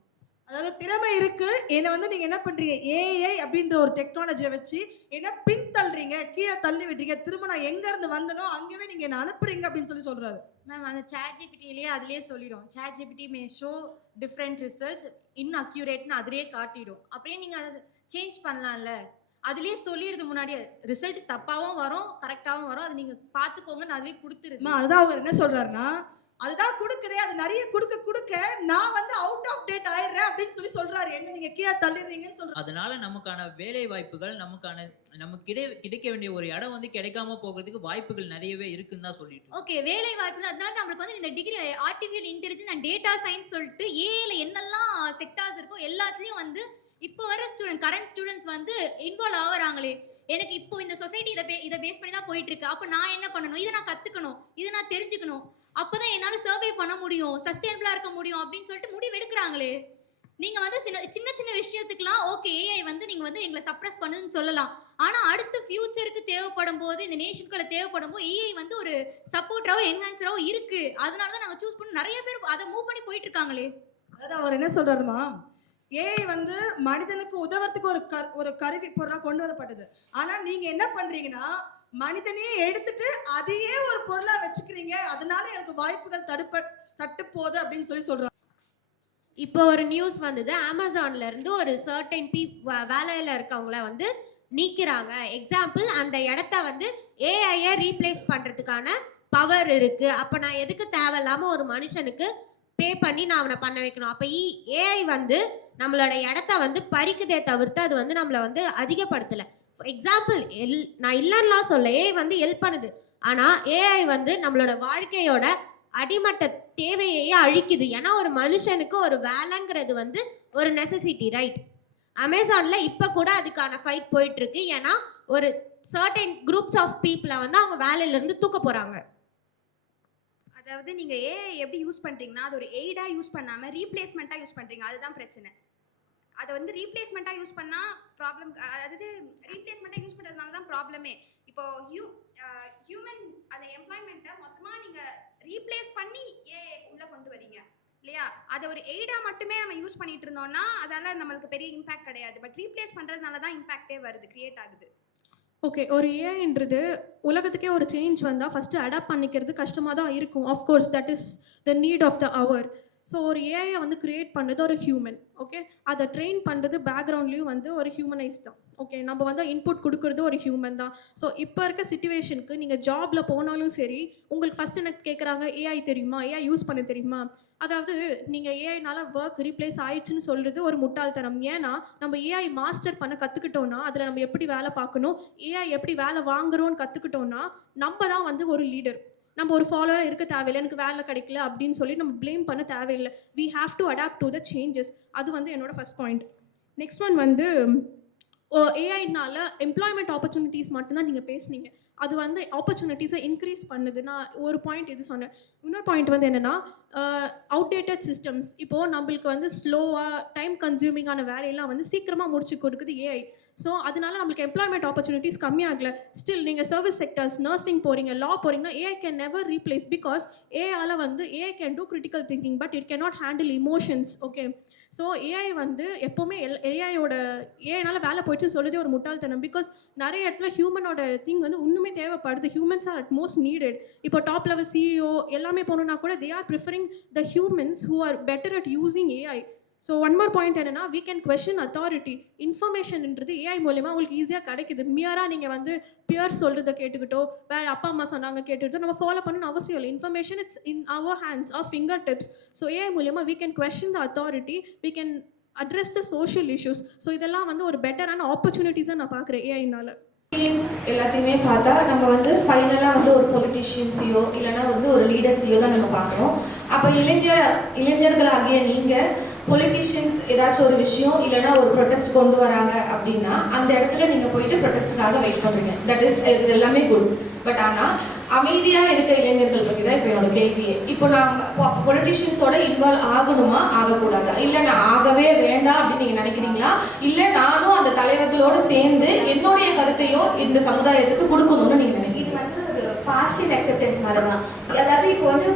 அதாவது திறமை இருக்கு, என்னை வந்து நீங்க என்ன பண்றீங்க, ஏஐ அப்படின்ற ஒரு டெக்னாலஜியை வச்சு என்ன பின் தள்ளுறீங்க, கீழே தள்ளி விட்டீங்க, திரும்ப நான் எங்க இருந்து வந்தனோ அங்கேயே நீங்க என்ன அனுப்புறீங்க அப்படின்னு சொல்றாரு. மேம், அந்த ChatGPTலயே அதுலயே சொல்லிடும். ChatGPT மே ஷோ டிஃப்ரெண்ட் ரிசல்ட்ஸ் இன்அக்யூரேட்னு அதுலயே காட்டிடும். அப்படியே நீங்க அதை சேஞ்ச் பண்ணலாம்ல. அதுலயே சொல்லிடுது முன்னாடியே, ரிசல்ட் தப்பாவும் வரும் கரெக்டாகவும் வரும், அது நீங்க பார்த்துக்கோங்கன்னு அதுவே கொடுத்துருது. அதுதான் அவர் என்ன சொல்றாருன்னா, அதுதான் கொடுக்குறே, அது நிறைய கொடுக்க நான் வந்து அவுட் ஆஃப் டேட் ஆயிடுறேன் அப்படின்னு சொல்றாரு. என்ன நீங்க கீழே தள்ளிடுறீங்கன்னு சொல்றாரு. அதனால நமக்கான வேலை வாய்ப்புகள், நமக்கு கிடைக்க வேண்டிய ஒரு இடம் வந்து கிடைக்காம போகிறதுக்கு வாய்ப்புகள் நிறையவே இருக்குன்னு தான் சொல்லிட்டு. ஓகே, வேலை வாய்ப்புகள். அதனால நம்மளுக்கு வந்து இந்த degree artificial intelligence and data science சொல்லிட்டு ஏஐல என்னெல்லாம் செக்டார்ஸ் இருக்கோ எல்லாத்துலயும் வந்து இப்போ வர கரண்ட் ஸ்டூடெண்ட்ஸ் வந்து இன்வால்வ் ஆகுறாங்களே. எனக்கு இப்போ இந்த சொசைட்டி இதை பேஸ் பண்ணி தான் போயிட்டு இருக்கு. அப்போ நான் என்ன பண்ணணும், இதை நான் கத்துக்கணும், இதை நான் தெரிஞ்சுக்கணும், அப்பதான் என்னால சர்வே பண்ண முடியும், சஸ்டைனபிளா இருக்க முடியும் அப்படின்னு சொல்லிட்டு முடிவு எடுக்கிறாங்களே. நீங்க வந்து சின்ன விஷயத்துக்குலாம் ஓகே ஏஐ வந்து நீங்க வந்து எங்களை சப்ரஸ் பண்ணுதுன்னு சொல்லலாம். ஆனா அடுத்த ஃபியூச்சருக்கு தேவைப்படும் போது, இந்த நேஷனுக்குள்ள தேவைப்படும் போது ஏஐ வந்து ஒரு சப்போர்ட்டராவோ என்ஹான்சராவோ இருக்கு. அதனாலதான் நாங்க சூஸ் பண்ணி நிறைய பேர் அதை மூவ் பண்ணி போயிட்டு இருக்காங்களே. அதாவது அவர் என்ன சொல்றாருமா, ஏஐ வந்து மனிதனுக்கு உதவறதுக்கு ஒரு கருவி பொருளா கொண்டு வரப்பட்டது. ஆனா நீங்க என்ன பண்றீங்கன்னா, மனிதனையே எடுத்துட்டு அதையே ஒரு பொருளா வச்சுக்கிறீங்க. அதனால எனக்கு வாய்ப்புகள் தட்டு போகுது அப்படின்னு சொல்றாங்க. இப்போ ஒரு நியூஸ் வந்தது, அமேசான்ல இருந்து ஒரு சர்டைன் வேலையில இருக்கவங்கள வந்து நீக்கிறாங்க. எக்ஸாம்பிள், அந்த இடத்த வந்து ஏஐயை ரீப்ளேஸ் பண்றதுக்கான பவர் இருக்கு. அப்ப நான் எதுக்கு தேவையில்லாம ஒரு மனுஷனுக்கு பே பண்ணி நான் அவனை பண்ண வைக்கணும்? அப்ப ஏஐ வந்து நம்மளோட இடத்த வந்து பறிக்குதே தவிர்த்து அது வந்து நம்மளை வந்து அதிகப்படுத்தலை. எக்ஸாம்பிள், நான் இல்லைன்னா சொல்ல, ஏஐ வந்து ஹெல்ப் பண்ணுது. ஆனால் ஏஐ வந்து நம்மளோட வாழ்க்கையோட அடிமட்ட தேவையையே அழிக்குது. ஏன்னா ஒரு மனுஷனுக்கு ஒரு வேலைங்கிறது வந்து ஒரு நெசசிட்டி, ரைட்? அமேசானில் இப்போ கூட அதுக்கான ஃபைட் போயிட்டு இருக்கு. ஏன்னா ஒரு சர்டைன் குரூப்ஸ் ஆஃப் பீப்புளை வந்து அவங்க வேலையிலேருந்து தூக்க போகிறாங்க. அதாவது நீங்க ஏஐ எப்படி யூஸ் பண்றீங்கன்னா, அது ஒரு எய்டா யூஸ் பண்ணாம ரீப்ளேஸ்மெண்ட்டா யூஸ் பண்றீங்க. அதுதான் பிரச்சனை. அதை வந்து ரீப்ளேஸ்மெண்ட்டா யூஸ் பண்ணா ப்ராப்ளம். அதாவது ரீப்ளேஸ்மெண்ட்டா யூஸ் பண்றதுனால தான் ப்ராப்ளமே. இப்போ ஹியூமன் அந்த எம்ப்ளாய்மெண்ட்டை மொத்தமா நீங்க ரீப்ளேஸ் பண்ணி ஏஐ உள்ள கொண்டு வரீங்க இல்லையா? அதை ஒரு எய்டா மட்டுமே நம்ம யூஸ் பண்ணிட்டு இருந்தோம்னா அதால நம்மளுக்கு பெரிய இம்பாக்ட் கிடையாது. பட் ரீப்ளேஸ் பண்றதுனால தான் இம்பாக்டே வருது, கிரியேட் ஆகுது. ஓகே, ஒரு ஏஐன்றது உலகத்துக்கே ஒரு சேஞ்ச் வந்தால் ஃபஸ்ட்டு அடாப்ட் பண்ணிக்கிறது கஷ்டமாக தான் இருக்கும். Of course that is the need of the hour. So ஒரு ஏஐயை வந்து க்ரியேட் பண்ணது ஒரு ஹியூமன். ஓகே, அதை ட்ரெயின் பண்ணுறது பேக்ரவுண்ட்லேயும் வந்து ஒரு ஹியூமனைஸ் தான். ஓகே, நம்ம வந்து இன்புட் கொடுக்குறது ஒரு ஹியூமன் தான். ஸோ இப்போ இருக்க சிச்சுவேஷனுக்கு நீங்கள் ஜாபில் போனாலும் சரி, உங்களுக்கு ஃபஸ்ட்டு எனக்கு கேட்குறாங்க, ஏஐ தெரியுமா, ஏஐ யூஸ் பண்ண தெரியுமா? அதாவது நீங்கள் ஏஐனால ஒர்க் ரீப்ளேஸ் ஆயிடுச்சுன்னு சொல்கிறது ஒரு முட்டாள்தனம். ஏன்னா நம்ம ஏஐ மாஸ்டர் பண்ண கற்றுக்கிட்டோன்னா, அதில் நம்ம எப்படி வேலை பார்க்கணும், ஏஐ எப்படி வேலை வாங்குறோன்னு கற்றுக்கிட்டோன்னா நம்ம தான் வந்து ஒரு லீடர். நம்ம ஒரு ஃபாலோவராக இருக்க தேவையில்லை, எனக்கு வேலை கிடைக்கல அப்படின்னு சொல்லி நம்ம ப்ளேம் பண்ண தேவையில்லை. We have to adapt to the changes. அது வந்து என்னோட ஃபர்ஸ்ட் பாயிண்ட். நெக்ஸ்ட் ஒன் வந்து ஏஐனால எம்ப்ளாய்மெண்ட் ஆப்பர்ச்சுனிட்டிஸ் மட்டும்தான் நீங்கள் பேசுனீங்க. அது வந்து ஆப்பர்ச்சுனிட்டிஸை இன்க்ரீஸ் பண்ணுது. நான் ஒரு பாயிண்ட் இது சொன்னேன். இன்னொரு பாயிண்ட் வந்து என்னென்னா, அவுடேட்டட் சிஸ்டம்ஸ். இப்போது நம்மளுக்கு வந்து ஸ்லோவாக டைம் கன்சியூமிங்கான வேலையெல்லாம் வந்து சீக்கிரமாக முடிச்சு கொடுக்குது ஏஐ. ஸோ அதனால நம்மளுக்கு எம்ப்ளாய்மெண்ட் ஆப்பர்ச்சுனிட்டிஸ் கம்மியாகல. ஸ்டில் நீங்கள் சர்வீஸ் செக்டர்ஸ், நர்சிங் போகிறீங்க, லா போகிறீங்கன்னா AI can never replace, because ஏஐயால் வந்து AI can do critical thinking but it can not handle emotions. Okay, so AI வந்து எப்போவுமே ஏஐனால வேலை போயிடுச்சுன்னு சொல்லுறதே ஒரு முட்டாள்தனம். பிகாஸ் நிறைய இடத்துல ஹியூமனோட திங் வந்து இன்னுமே தேவைப்படுது. Humans are at most needed. இப்போ டாப் லெவல் சிஇஓ எல்லாமே போகணுன்னா கூட they are preferring the humans who are better at using AI. So one more point என்னன்னா, we can question authority. இன்ஃபர்மேஷன்ன்றது ஏஐ மூலயமா உங்களுக்கு ஈஸியாக கிடைக்குது. மியராக நீங்கள் வந்து பியர் சொல்கிறத கேட்டுக்கிட்டோ வேறு அப்பா அம்மா சொன்னாங்க கேட்டுக்கிட்டோ நம்ம ஃபாலோ பண்ணணும்னு அவசியம் இல்லை. Information it's in our hands, our finger tips. So AI மூலயமா we can question the authority, we can address the social issues. So இதெல்லாம் வந்து ஒரு பெட்டரான ஆப்பர்ச்சுனிட்டிஸாக நான் பார்க்குறேன் ஏஐனால. ஃபீலிங்ஸ் எல்லாத்தையுமே பார்த்தா நம்ம வந்து ஃபைனலாக வந்து ஒரு பொலிட்டீஷியன்ஸையோ இல்லைனா வந்து ஒரு லீடர்ஸையோ தான் நம்ம பார்க்குறோம். அப்போ இளைஞர்களாகிய நீங்கள் பொலிட்டீஷியன்ஸ் ஏதாச்சும் ஒரு விஷயம் இல்லைனா ஒரு ப்ரொட்டஸ்ட் கொண்டு வராங்க அப்படின்னா அந்த இடத்துல நீங்கள் போயிட்டு ப்ரொட்டஸ்ட்டுக்காக வெயிட் பண்ணுறீங்க. தட் இஸ் இது எல்லாமே குட். பட் ஆனால் அமைதியாக இருக்க இளைஞர்கள் பற்றி தான் இப்போ என்னோட கேள்வியே. இப்போ நான் பொலிட்டீஷியன்ஸோட இன்வால்வ் ஆகணுமா ஆகக்கூடாதா, இல்லை நான் ஆகவே வேண்டாம் அப்படின்னு நீங்கள் நினைக்கிறீங்களா, இல்லை நானும் அந்த தலைவர்களோடு சேர்ந்து என்னுடைய கருத்தையும் இந்த சமுதாயத்துக்கு கொடுக்கணும்னு நீங்கள் நினைக்கிறீங்க? இது வந்து ஒரு பார்ஷியல் அக்செப்டன்ஸ் மாதிரி தான். அதாவது இப்போ வந்து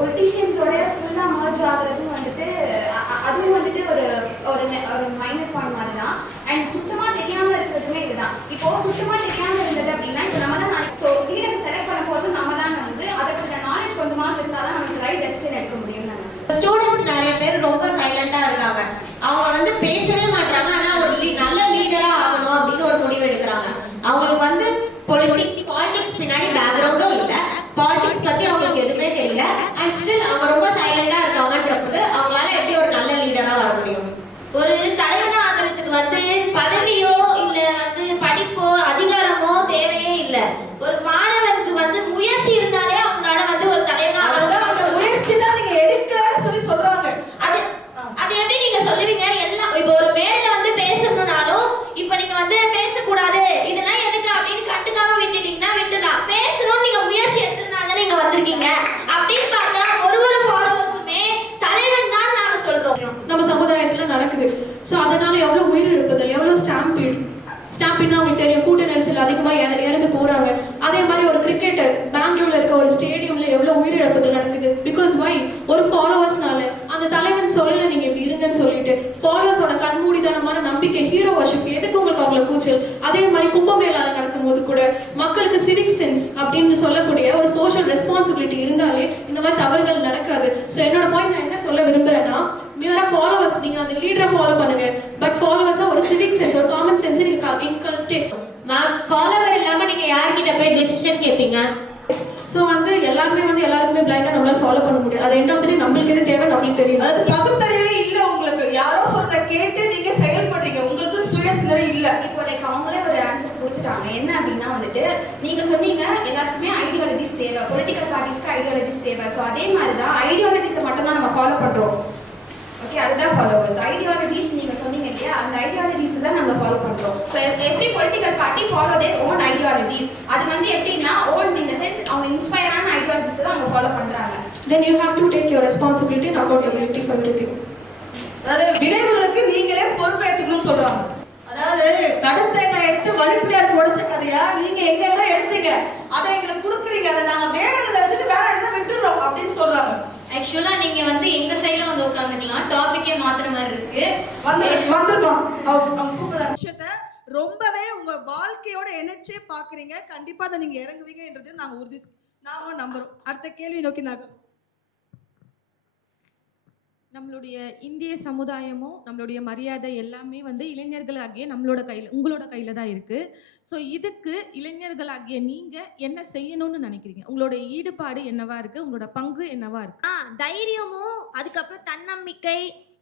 பொலிட்டீஷியன்ஸோட ஃபுல்லாக மர்ஜ் ஆகுறது வந்துட்டு அதுவும் வந்துட்டு ஒரு ஒரு மைனஸ் பாயிண்ட் மாதிரி தான். அண்ட் சுத்தமாக தெரியாமல் இருக்கிறதுமே இதுதான். இப்போ சுத்தமாக தெரியாமல் இருந்தது அப்படின்னா இப்போ நம்ம தான் ஸோ லீடர்ஸ் செலக்ட் பண்ண போது நம்ம தான் வந்து அதை பற்றின நாலேஜ் கொஞ்சமாக இருந்தால் தான் நமக்கு ரைட் டெசிஷன் எடுக்க முடியும். ஸ்டூடெண்ட்ஸ் நிறைய பேர் ரொம்ப சைலண்டா இருக்காங்க. அவங்க வந்து பேசவே மாட்டாங்க. ஆனா ஒரு நல்ல லீடரா ஆகணும் அப்படின்னு ஒரு முடிவு எடுக்கிறாங்க. அவங்களுக்கு வந்து பாலிடிக்ஸ் பின்னாடி பேக்ரவுண்டும் இல்லை, பாலிடிக்ஸ் பத்தி அவங்களுக்கு எதுவுமே தெரியல. அண்ட் ஸ்டில் அவங்க ரொம்ப சைலண்டா இருக்காங்கன்றபோது அவங்களால எப்படி ஒரு நல்ல லீடரா வர முடியும்? ஒரு தலைவனா ஆகிறதுக்கு வந்து பதவியோ இல்ல வந்து படிப்போ அதிகாரமோ தேவையே இல்லை. ஒரு மாணவனுக்கு வந்து முயற்சி இருந்தாலே அவங்களால வந்து ஒரு தலைவனா அந்த முயற்சி தான் நீங்க எடுக்கலன்னு சொல்லி சொல்றாங்க. அது எப்படி நீங்க சொல்லுவீங்க? எல்லாம் இப்போ ஒரு மேடையில வந்து பேசணும்னாலும் இப்போ நீங்க வந்து பேசக்கூடாது இதெல்லாம் எதுக்கு அப்படின்னு கண்டுக்காம விட்டுட்டீங்கன்னா விட்டுலாம். பேசணும்னு நீங்க முயற்சி எடுத்ததுனால நீங்க வந்திருக்கீங்க அப்படின்னு பார்த்தா ஒரு ஃபாலோவர்ஸுமே தலைவன் தான் நாங்க சொல்றோம். நம்ம சமுதாயத்தில் நடக்குது. ஸோ அதனால எவ்வளோ உயிரிழப்புகள், எவ்வளோ ஸ்டாம்பீட்னா உங்களுக்கு தெரியும், கூட்ட நெரிசல் அதிகமாக இறந்து போகிறாங்க. அதே மாதிரி ஒரு கிரிக்கெட்டர் பெங்களூர்ல இருக்க ஒரு ஸ்டேடியம்ல எவ்வளோ உயிரிழப்புகள் நடக்குது. Because why? ஒரு ஃபாலோவர்ஸ்னால. அந்த தலைவன் சொல்லல நீங்க இப்படி இருங்கன்னு சொல்லிட்டு ஃபாலோவர்ஸோட கண்மூடித்தனமான நம்பிக்கை, ஹீரோ வர்ஷிப், எதுக்கு உங்களுக்கு அவ்வளோ கூச்சல்? அதே மாதிரி கும்பமேளால நடக்கும்போது கூட மக்களுக்கு சிவிக் சென்ஸ் அப்படின்னு சொல்லக்கூடிய ஒரு சோஷியல் ரெஸ்பான்சிபிலிட்டி இருந்தாலே இந்த மாதிரி தவறுகள் நடக்காது. ஸோ என்னோட பாயிண்ட் நான் என்ன சொல்ல விரும்புறேன்னா, மியூரா ஃபாலோவர்ஸ் நீங்க அந்த லீடரை ஃபாலோ பண்ணுங்க, பட் ஃபாலோவர்ஸா ஒரு சிவிக் சென்ஸ், ஒரு காமன் சென்ஸ் நீங்க இன்கல்டேட். ஃபாலோவர் இல்லாம நீங்க யார்கிட்ட போய் டெசிஷன் கேட்பீங்க? ஸோ வந்து எல்லாருக்குமே பிளைண்டா நம்மளால ஃபாலோ பண்ண முடியாது. அது எண்ட் ஆஃப் தி டே நம்மளுக்கு எது தேவை நம்மளுக்கு தெரியும். அது பகுத்தறிவே இல்ல உங்களுக்கு. யாரோ சொல்றத கேட்டு நீங்க செயல்படுறீங்க, உங்களுக்கு சுயசிந்தனை இல்ல. இப்போ லைக் அவங்களே ஒரு ஆன்சர் கொடுத்துட்டாங்க. என்ன அப்படின்னா வந்துட்டு நீங்க சொன்னீங்க எல்லாத்துக்குமே ஐடியாலஜிஸ் தேவை, பொலிட்டிக்கல் பார்ட்டிஸ்க்கு ஐடியாலஜிஸ் தேவை. ஸோ அதே மாதிரி தான் ஐடியாலஜிஸை மட்டும் தான் நம்ம ஃபாலோ பண்றோம். ஓகே, அதுதான் ஃபாலோவர்ஸ். ஐடியாலஜிஸ் நீங்க சொன்னீங்க இல்லையா, அந்த ஐடியாலஜிஸ் தான் நாங்கள் ஃபாலோ பண்றோம். So every political party follow their own ideologies. அது வந்து எப்படின்னா ஓன் இந்த சென்ஸ் அவங்க இன்ஸ்பயரான ஐடியாலஜிஸ் தான் அவங்க ஃபாலோ பண்றாங்க. Then you have to take your responsibility and accountability for everything. அதாவது விளைவுகளுக்கு நீங்களே பொறுப்பேற்றுக்கணும்னு சொல்றாங்க. அதாவது கடத்தேங்காய் எடுத்து வலிப்பிள்ளையார் உடைச்ச கதையா நீங்க எங்கெங்க எடுத்தீங்க, அதை எங்களுக்கு கொடுக்குறீங்க, அதை நாங்க வேணுங்கிறத வச்சுட்டு வேற இடத்துல விட்டுடுறோம் அப்படின்னு சொல்றாங்க. ஆக்சுவலா நீங்க வந்து எங்க சைடுல வந்து உட்காந்துக்கலாம், டாபிக்கே மாத்துற மாதிரி இருக்கு. வந்துருக்கோம் அவங்க கூப்பிடுற விஷயத்த ரொம்பவே உங்க வாழ்க்கையோட இணைச்சே பாக்குறீங்க. கண்டிப்பா அதை நீங்க இறங்குவீங்கன்றது நாங்க நம்புறோம். அடுத்த கேள்வி நோக்கி நாங்கள் நம்மளுடைய இந்திய சமுதாயமும் நம்மளுடைய மரியாதை எல்லாமே வந்து இளைஞர்களாகிய நம்மளோட கையில், உங்களோட கையில் தான் இருக்குது. ஸோ இதுக்கு இளைஞர்களாகிய நீங்கள் என்ன செய்யணும்னு நினைக்கிறீங்க? உங்களோட ஈடுபாடு என்னவா இருக்குது? உங்களோட பங்கு என்னவா இருக்குது? தைரியமும் அதுக்கப்புறம் தன்னம்பிக்கை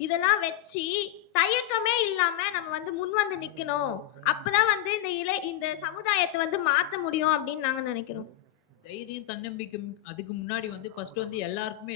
இதெல்லாம் வச்சு தயக்கமே இல்லாமல் நம்ம வந்து முன் வந்து நிற்கணும். அப்போ தான் வந்து இந்த சமுதாயத்தை வந்து மாற்ற முடியும் அப்படின்னு நாங்கள் நினைக்கிறோம். தைரியம் தன்னம்பிக்கை அதுக்கு முன்னாடி வந்து ஃபர்ஸ்ட் வந்து எல்லாருக்குமே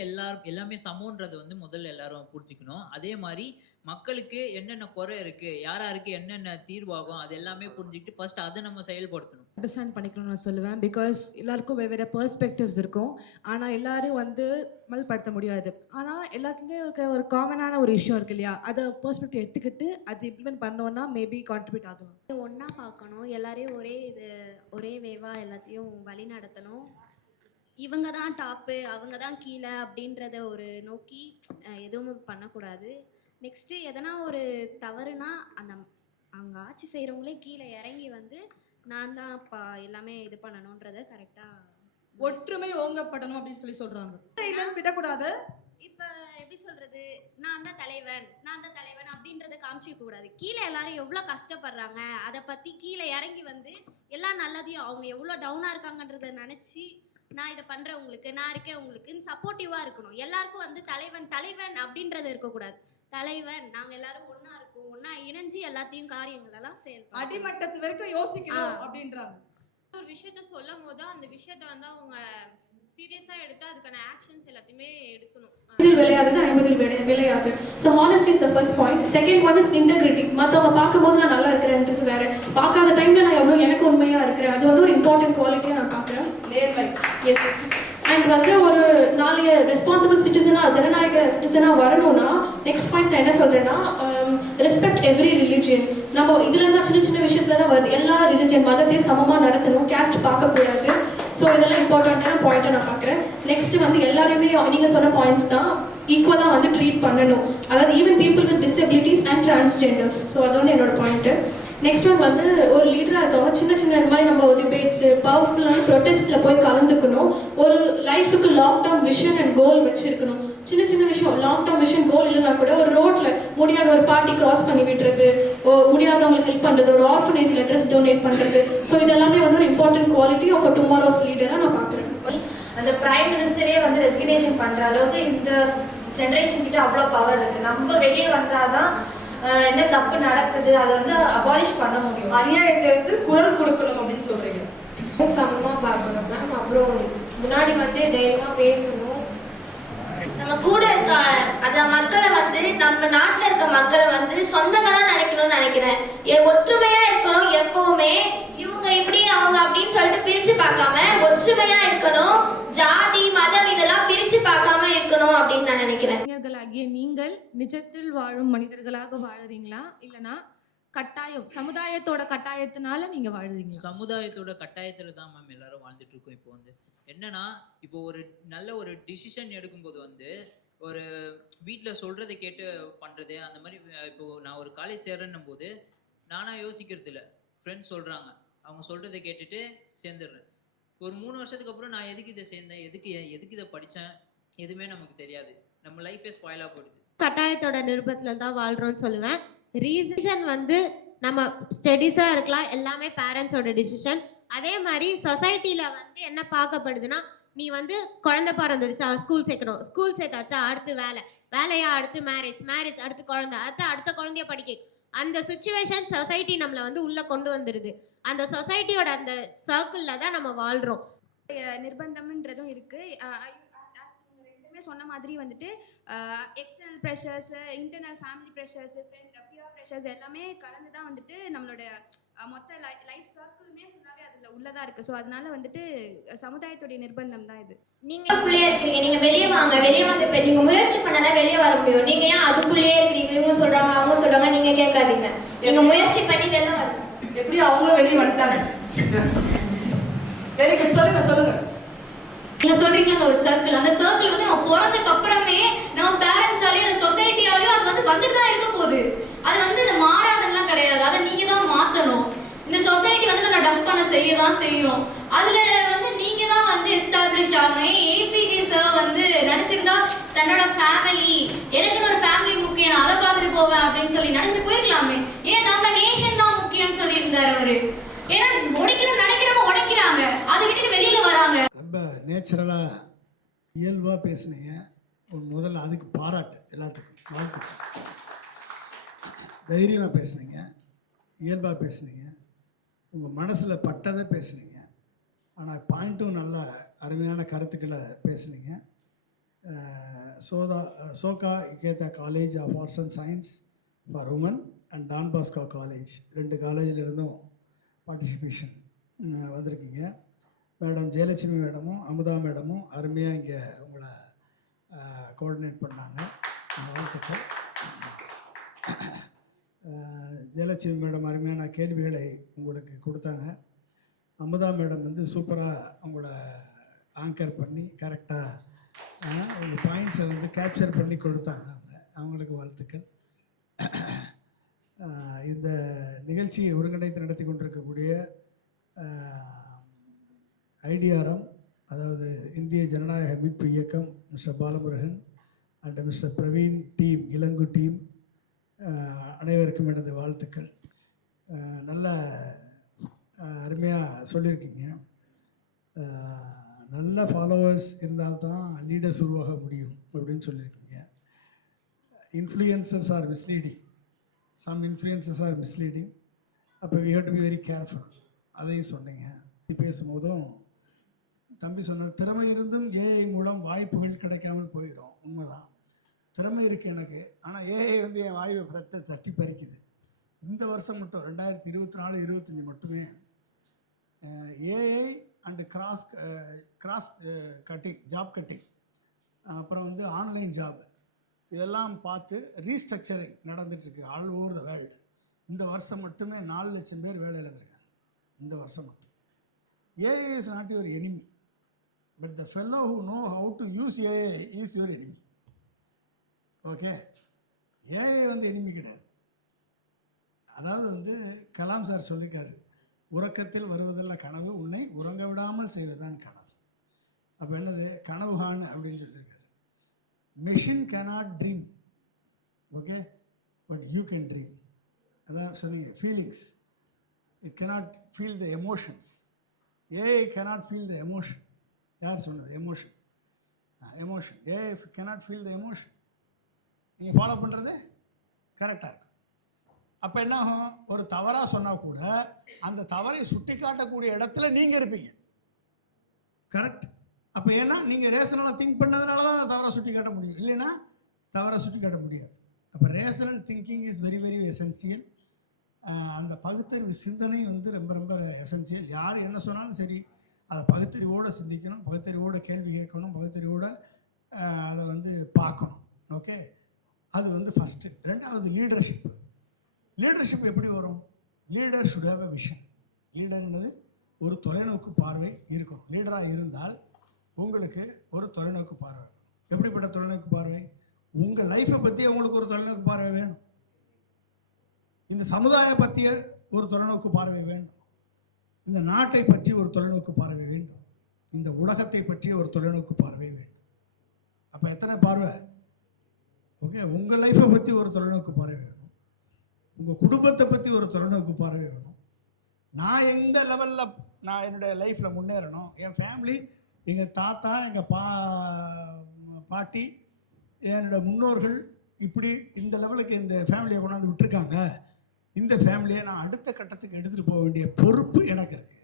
எல்லாமே சமம்ன்றது வந்து முதல்ல எல்லாரும் புரிஞ்சுக்கணும். அதே மாதிரி மக்களுக்கு என்னென்ன குறை இருக்கு, யாராருக்கு என்னென்ன தீர்வாகும், அது எல்லாமே புரிஞ்சுக்கிட்டு ஃபர்ஸ்ட் அதை நம்ம செயல்படுத்தணும். அண்டர்ஸ்டாண்ட் பண்ணிக்கணும்னு நான் சொல்லுவேன். பிகாஸ் எல்லாருக்கும் வெவ்வேறு பெர்ஸ்பெக்டிவ்ஸ் இருக்கும். ஆனால் எல்லாரும் வந்து மல்படுத்த முடியாது. ஆனால் எல்லாத்துலேயும் இருக்க ஒரு காமனான ஒரு விஷயம் இருக்கு இல்லையா, அதை பெர்ஸ்பெக்டிவ் எடுத்துக்கிட்டு அதை இம்ப்ளிமெண்ட் பண்ணோன்னா மேபி கான்ட்ரிபியூட் ஆகலாம். ஒன்றா பார்க்கணும், எல்லாரையும் ஒரே வேவாக எல்லாத்தையும் வழி நடத்தணும். இவங்க தான் டாப்பு, அவங்க தான் கீழே அப்படின்றத ஒரு நோக்கி எதுவும் பண்ணக்கூடாது. நெக்ஸ்ட்டு எதனா ஒரு தவறுனா அவங்க ஆட்சி செய்கிறவங்களே கீழே இறங்கி வந்து நான் தான் எல்லாமே இது பண்ணணுன்றத கரெக்டாக ஒற்றுமை ஓங்கப்படணும் அப்படின்னு சொல்லி சொல்றாங்க. இல்லைன்னு விடக்கூடாது. இப்போ எப்படி சொல்றது, நான் தான் தலைவன் அப்படின்றத காமிச்சிக்க கூடாது. கீழே எல்லாரும் எவ்வளோ கஷ்டப்படுறாங்க அதை பற்றி கீழே இறங்கி வந்து எல்லா நல்லதையும் அவங்க எவ்வளோ டவுனாக இருக்காங்கன்றத நினச்சி நான் இதை பண்ணுறேன் உங்களுக்கு, நான் இருக்கேன் உங்களுக்குன்னு சப்போர்ட்டிவாக இருக்கணும். எல்லாருக்கும் வந்து தலைவன் அப்படின்றது இருக்கக்கூடாது. தலைவன் நாங்கள் எல்லாரும் ஒன்றா இருக்கோம், ஒன்றா இணைஞ்சு எல்லாத்தையும் காரியங்கள் எல்லாம் செயல்படும். அடிமட்டத்து வரைக்கும் யோசிக்கணும் அப்படின்றாங்க. ஒரு விஷயத்த சொல்லும் போது அந்த விஷயத்த வந்து அவங்க சீரியஸா எடுத்து அதுக்கான ஆக்ஷன்ஸ் எல்லாத்தையுமே எடுக்கணும். இதில் விளையாதது 50 விளையாது. So honesty is the first point. Second one is integrity. மற்றவங்க பார்க்கும்போது நான் நல்லா இருக்கிறேன்றது வேற, பார்க்காத டைம்ல நான் எவ்வளோ எனக்கு உண்மையா இருக்கிறேன் அது வந்து ஒரு இம்பார்ட்டன்ட் குவாலிட்டியாக நான் பார்க்குறேன். நேர்மை. எஸ். அண்ட் வந்து ஒரு நாளைய ரெஸ்பான்சிபிள் சிட்டிசனாக ஜனநாயக சிட்டிசனாக வரணும்னா நெக்ஸ்ட் பாயிண்ட் நான் என்ன சொல்கிறேன்னா, ரெஸ்பெக்ட் எவ்ரி ரிலிஜியன். நம்ம இதில் தான் சின்ன விஷயத்துல தான் வருது. எல்லா ரிலிஜியன் மதத்தையும் சமமாக நடத்தணும், கேஸ்ட் பார்க்கக்கூடாது. ஸோ இதெல்லாம் இம்பார்ட்டண்ட்டான பாயிண்ட்டை நான் பார்க்குறேன். நெக்ஸ்ட் வந்து எல்லாருமே நீங்கள் சொன்ன பாயிண்ட்ஸ் தான் ஈக்குவலாக வந்து ட்ரீட் பண்ணணும். அதாவது even people with disabilities and transgenders. So அது வந்து என்னோட பாயிண்ட்டு. நெக்ஸ்ட் ஒன் வந்து ஒரு லீடராக இருக்கவங்க சின்ன இந்த மாதிரி நம்ம டிபேட்ஸு பவர்ஃபுல்லான ப்ரொட்டஸ்ட்டில் போய் கலந்துக்கணும். ஒரு லைஃபுக்கு long term vision and goal வச்சுருக்கணும். சின்ன விஷயம் லாங் டேர்ம் விஷன் கோல் இல்லைனா கூட ஒரு ரோட்டில் முடியாத ஒரு பார்ட்டி கிராஸ் பண்ணி விட்டுறது, முடியாதவங்களுக்கு ஹெல்ப் பண்ணுறது, ஒரு ஆர்ஃபனேஜில் ட்ரெஸ் டொனேட் பண்ணுறது. ஸோ இதெல்லாமே வந்து ஒரு important quality of a tomorrow's லீடராக நான் பார்க்குறேன். அந்த பிரைம் மினிஸ்டரே வந்து ரெசிக்னேஷன் பண்ணுற அளவுக்கு இந்த ஜென்ரேஷன் கிட்ட அவ்வளோ பவர் இருக்குது. நம்ம வெளியே வந்தால் தான் என்ன தப்பு நடக்குது அதை வந்து அபாலிஷ் பண்ண முடியும். அநியாயத்தை எடுத்து குரல் கொடுக்கணும் அப்படின்னு சொல்கிறீங்க. சமமாக பார்க்கணும் மேம். அப்புறம் முன்னாடி வந்து தைரியமாக பேசணும். நம்ம கூட இருக்க அந்த மக்களை வந்து நம்ம நாட்டில் இருக்க மக்களை வந்து சொந்தங்களா நினைக்கணும்னு நினைக்கிறேன். ஒற்றுமையா இருக்கணும் எப்பவுமே. இவங்க இப்படி அவங்க அப்படின்னு சொல்லிட்டு பிரிச்சு பார்க்காம ஒற்றுமையா இருக்கணும். ஜாதி மதம் இதெல்லாம் பிரிச்சு பார்க்காம இருக்கணும் அப்படின்னு நான் நினைக்கிறேன். இளைஞர்களாகிய நீங்கள் நிஜத்தில் வாழும் மனிதர்களாக வாழுறீங்களா இல்லைனா கட்டாயம் சமுதாயத்தோட கட்டாயத்தினால நீங்க வாழுறீங்க? சமுதாயத்தோட கட்டாயத்துல தான் மேம் எல்லாரும் வாழ்ந்துட்டு இருக்கோம். இப்போ வந்து என்னன்னா, இப்போ ஒரு நல்ல ஒரு டிசிஷன் எடுக்கும்போது வந்து ஒரு வீட்டில் சொல்றதை கேட்டு பண்றது அந்த மாதிரி. இப்போ நான் ஒரு காலேஜ் சேர்றேன்னும் போது நானா யோசிக்கிறது இல்லை, ஃப்ரெண்ட்ஸ் சொல்றாங்க, அவங்க சொல்றதை கேட்டுட்டு சேர்ந்துடுறேன். ஒரு 3 வருஷத்துக்கு அப்புறம் நான் எதுக்கு இதை சேர்ந்தேன், எதுக்கு இதை படித்தேன், எதுவுமே நமக்கு தெரியாது. நம்ம லைஃபே ஸ்பாயிலாக போயிடுது. கட்டாயத்தோட நிருபத்தில் தான் வாழ்கிறோன்னு சொல்லுவேன். ரீசன் வந்து நம்ம ஸ்டடீஸாக இருக்கலாம், எல்லாமே பேரண்ட்ஸோட டிசிஷன். அதே மாதிரி சொசைட்டியில் வந்து என்ன பார்க்கப்படுதுன்னா, நீ வந்து குழந்தை பிறந்துடுச்சா ஸ்கூல் சேர்க்கணும், ஸ்கூல் சேர்த்தாச்சா அடுத்து வேலையா அடுத்து மேரேஜ் அடுத்து குழந்தை, அடுத்த குழந்தைய படிக்க. அந்த சுச்சுவேஷன் சொசைட்டி நம்மளை வந்து உள்ளே கொண்டு வந்துடுது. அந்த சொசைட்டியோட அந்த சர்க்கிளில் தான் நம்ம வாழ்கிறோம். நிர்பந்தம்ன்றதும் இருக்குது. ரெண்டுமே சொன்ன மாதிரி வந்துட்டு external pressures, internal family pressures, peer pressures எல்லாமே கலந்து தான் வந்துட்டு நம்மளோட மொத்த லைஃப் சர்க்கிளுமே ஃபுல்லாகவே அதில் உள்ளதாக இருக்குது. ஸோ அதனால வந்துட்டு சமுதாயத்துடைய நிர்பந்தம் தான் இது. நீங்களுக்குள்ளேயே இருக்கிறீங்க, நீங்க வெளியே வாங்க. வெளியே வந்து இப்போ நீங்க முயற்சி பண்ணாதான் வெளியே வர முடியும். நீங்க ஏன் அதுக்குள்ளேயே இருக்கிறீங்க? இவங்க சொல்றாங்க அவங்க சொல்றாங்க, நீங்க கேட்காதீங்க. நீங்க முயற்சி பண்ணி வெளில வரணும். எப்படி அவங்களும் வெளியே வந்துட்டாங்க. Very good. சொல்லுங்க. நீங்க சொல்றீங்களா ஒரு சர்க்கிள், அந்த சர்க்கிள் வந்து நம்ம பிறந்ததுக்கு அப்புறமே நம்ம பேரண்ட்ஸாலையும் அந்த சொசைட்டியாலையும் அது வந்து வந்துட்டு தான் இருக்க போகுது. அது வந்து இந்த மாறாதெல்லாம் கிடையாது. அதை நீங்க தான் மாத்தணும். இந்த சொசைட்டி வந்து நம்ம டம்ப் பண்ண செய்யதான் செய்யும். அதுல வந்து நீங்க தான் வந்து எஸ்டாப்ளிஷ் ஆகணும். ஏபிஜே சார் வந்து நினைச்சிருந்தா தன்னோட ஃபேமிலி, எனக்குன்னு ஒரு ஃபேமிலி முக்கியம், அதை பார்த்துட்டு போவேன் அப்படின்னு சொல்லி நினைச்சிட்டு போயிருக்கலாமே. ஏன் நம்ம நேஷன் தான் முக்கியம்னு சொல்லி இருந்தாரு அவரு. ஏன்னா நினைக்கிறவங்க உடைக்கிறாங்க, அதை விட்டுட்டு வெளியில வராங்க. ரொம்ப நேச்சுரலாக இயல்பாக பேசுனீங்க. முதல்ல அதுக்கு பாராட்டு, எல்லாத்துக்கும் வாழ்த்து. தைரியமாக பேசுனீங்க, இயல்பாக பேசுனீங்க, உங்கள் மனசில் பட்டதை பேசுனீங்க. ஆனால் பாயிண்ட்டும் நல்ல அருமையான கருத்துக்களை பேசுனீங்க. Soka Ikeda college of arts and science for women and Don Bosco college 2 காலேஜிலிருந்தும் பார்ட்டிசிபேஷன் வந்திருக்கீங்க. மேடம் ஜெயலட்சுமி மேடமும் அமுதா மேடமும் அருமையாக இங்கே உங்களை கோஆர்டினேட் பண்ணாங்க. வாழ்த்துக்கள். ஜெயலட்சுமி மேடம் அருமையான கேள்விகளை உங்களுக்கு கொடுத்தாங்க. அமுதா மேடம் வந்து சூப்பராக உங்களோட ஆங்கர் பண்ணி கரெக்டாக உங்கள் பாயிண்ட்ஸை வந்து கேப்சர் பண்ணி கொடுத்தாங்க. அவங்களுக்கு வாழ்த்துக்கள். இந்த நிகழ்ச்சியை ஒருங்கிணைத்து நடத்தி கொண்டிருக்கக்கூடிய ஐடிஆர்எம், அதாவது இந்திய ஜனநாயக மீட்பு இயக்கம், mister Balamurugan and mister Praveen team, இளங்கு டீம், அனைவருக்கும் எனது வாழ்த்துக்கள். நல்ல அருமையாக சொல்லியிருக்கீங்க. நல்ல ஃபாலோவர்ஸ் இருந்தால்தான் லீடர்ஸ் உருவாக முடியும் அப்படின்னு சொல்லியிருக்கீங்க. Influencers are misleading, some influences are misleading. அப்போ we have to be very careful. அதையும் சொன்னீங்க. பேசும்போதும் தம்பி சொன்னார், திறமை இருந்தும் ஏஐ மூலம் வாய்ப்புகள் கிடைக்காமல் போயிடும். உண்மைதான், திறமை இருக்குது எனக்கு, ஆனால் ஏஐ வந்து என் வாய்ப்பை தட்டி பறிக்குது. இந்த வருஷம் மட்டும் 2024-25 மட்டுமே AI and cross cutting, job cutting, அப்புறம் வந்து ஆன்லைன் ஜாப், இதெல்லாம் பார்த்து ரீஸ்ட்ரக்சரிங் நடந்துட்டுருக்கு ஆல் ஓவர் த வேர்ல்டு. இந்த வருஷம் மட்டுமே 4 லட்சம் பேர் வேலை இழந்திருக்காங்க. இந்த வருஷம் மட்டும். AI is not your enemy, but the fellow who know how to use AI is your enemy. Okay, AI வந்து எனிமி கிடையாது. அதாவது வந்து கலாம் சார் சொல்லியிருக்காரு, உறக்கத்தில் வருவதல்ல கனவு, உன்னை உறங்க விடாமல் செய்வதுதான் கனவு. அப்போ என்னது, கனவு காணு அப்படின்னு சொல்லியிருக்காரு. Machine cannot dream, okay, but you can dream. அதான் சொன்னீங்க, feelings. It cannot feel the emotions. AI cannot feel the emotion. யார் சொன்னது? Emotion. Emotion. AI cannot feel the emotion. நீங்கள் ஃபாலோ பண்ணுறது கரெக்டாக இருக்கும். அப்போ என்ன ஆகும், ஒரு தவறாக சொன்னால் கூட அந்த தவறை சுட்டி காட்டக்கூடிய இடத்துல நீங்கள் இருப்பீங்க. கரெக்ட். அப்போ ஏன்னா நீங்கள் ரேஷனலாக திங்க் பண்ணதுனால தான் தவறாக சுட்டி காட்ட முடியும், இல்லைன்னா தவறாக சுட்டி காட்ட முடியாது. அப்போ rational thinking is very very essential. அந்த பகுத்தறிவு சிந்தனை வந்து ரொம்ப ரொம்ப எசென்சியல். யார் என்ன சொன்னாலும் சரி, அதை பகுத்தறிவோடு சிந்திக்கணும், பகுத்தறிவோடு கேள்வி கேட்கணும், பகுத்தறிவோடு அதை வந்து பார்க்கணும். ஓகே, அது வந்து ஃபஸ்ட்டு. ரெண்டாவது லீடர்ஷிப். லீடர்ஷிப் எப்படி வரும்? Leader should have a vision. லீடர்ன்றது ஒரு தொலைநோக்கு பார்வை இருக்கணும். லீடராக இருந்தால் உங்களுக்கு ஒரு தொலைநோக்கு பார்வை. எப்படிப்பட்ட தொலைநோக்கு பார்வை? உங்கள் லைஃப்பை பற்றி உங்களுக்கு ஒரு தொலைநோக்கு பார்வை வேணும். இந்த சமுதாயம் பற்றிய ஒரு தொலைநோக்கு பார்வை வேண்டும். இந்த நாட்டை பற்றி ஒரு தொலைநோக்கு பார்வை வேண்டும். இந்த உலகத்தை பற்றி ஒரு தொலைநோக்கு பார்வை வேண்டும். அப்போ எத்தனை பார்வை? ஓகே, உங்கள் லைஃப்பை பற்றி ஒரு தொலைநோக்கு பார்வை வேணும். உங்கள் குடும்பத்தை பற்றி ஒரு தொலைநோக்கு பார்வை வேணும். நான் எந்த லெவலில் நான் என்னுடைய லைஃப்பில் முன்னேறணும், என் ஃபேமிலி, எங்கள் தாத்தா, எங்கள் பாட்டி, என்னோட முன்னோர்கள் இப்படி இந்த லெவலுக்கு இந்த ஃபேமிலியை கொண்டாந்து விட்டுருக்காங்க. இந்த ஃபேமிலியை நான் அடுத்த கட்டத்துக்கு எடுத்துகிட்டு போக வேண்டிய பொறுப்பு எனக்கு இருக்குது.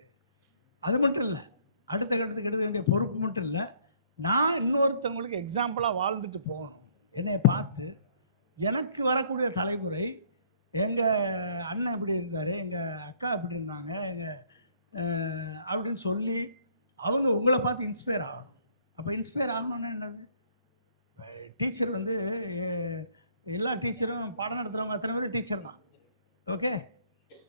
அது மட்டும் இல்லை, அடுத்த கட்டத்துக்கு எடுக்க வேண்டிய பொறுப்பு மட்டும் இல்லை, நான் இன்னொருத்தவங்களுக்கு எக்ஸாம்பிளாக வாழ்ந்துட்டு போகணும். என்னை பார்த்து எனக்கு வரக்கூடிய தலைமுறை, எங்கள் அண்ணன் இப்படி இருந்தார், எங்கள் அக்கா இப்படி இருந்தாங்க, அப்படின்னு சொல்லி அவங்க உங்களை பார்த்து இன்ஸ்பயர் ஆகணும். அப்போ இன்ஸ்பயர் ஆகணும்னா என்னது? டீச்சர் வந்து எல்லா டீச்சரும் பாடம் நடத்துகிறவங்க அத்தனை பேர் டீச்சர் தான். ஓகே,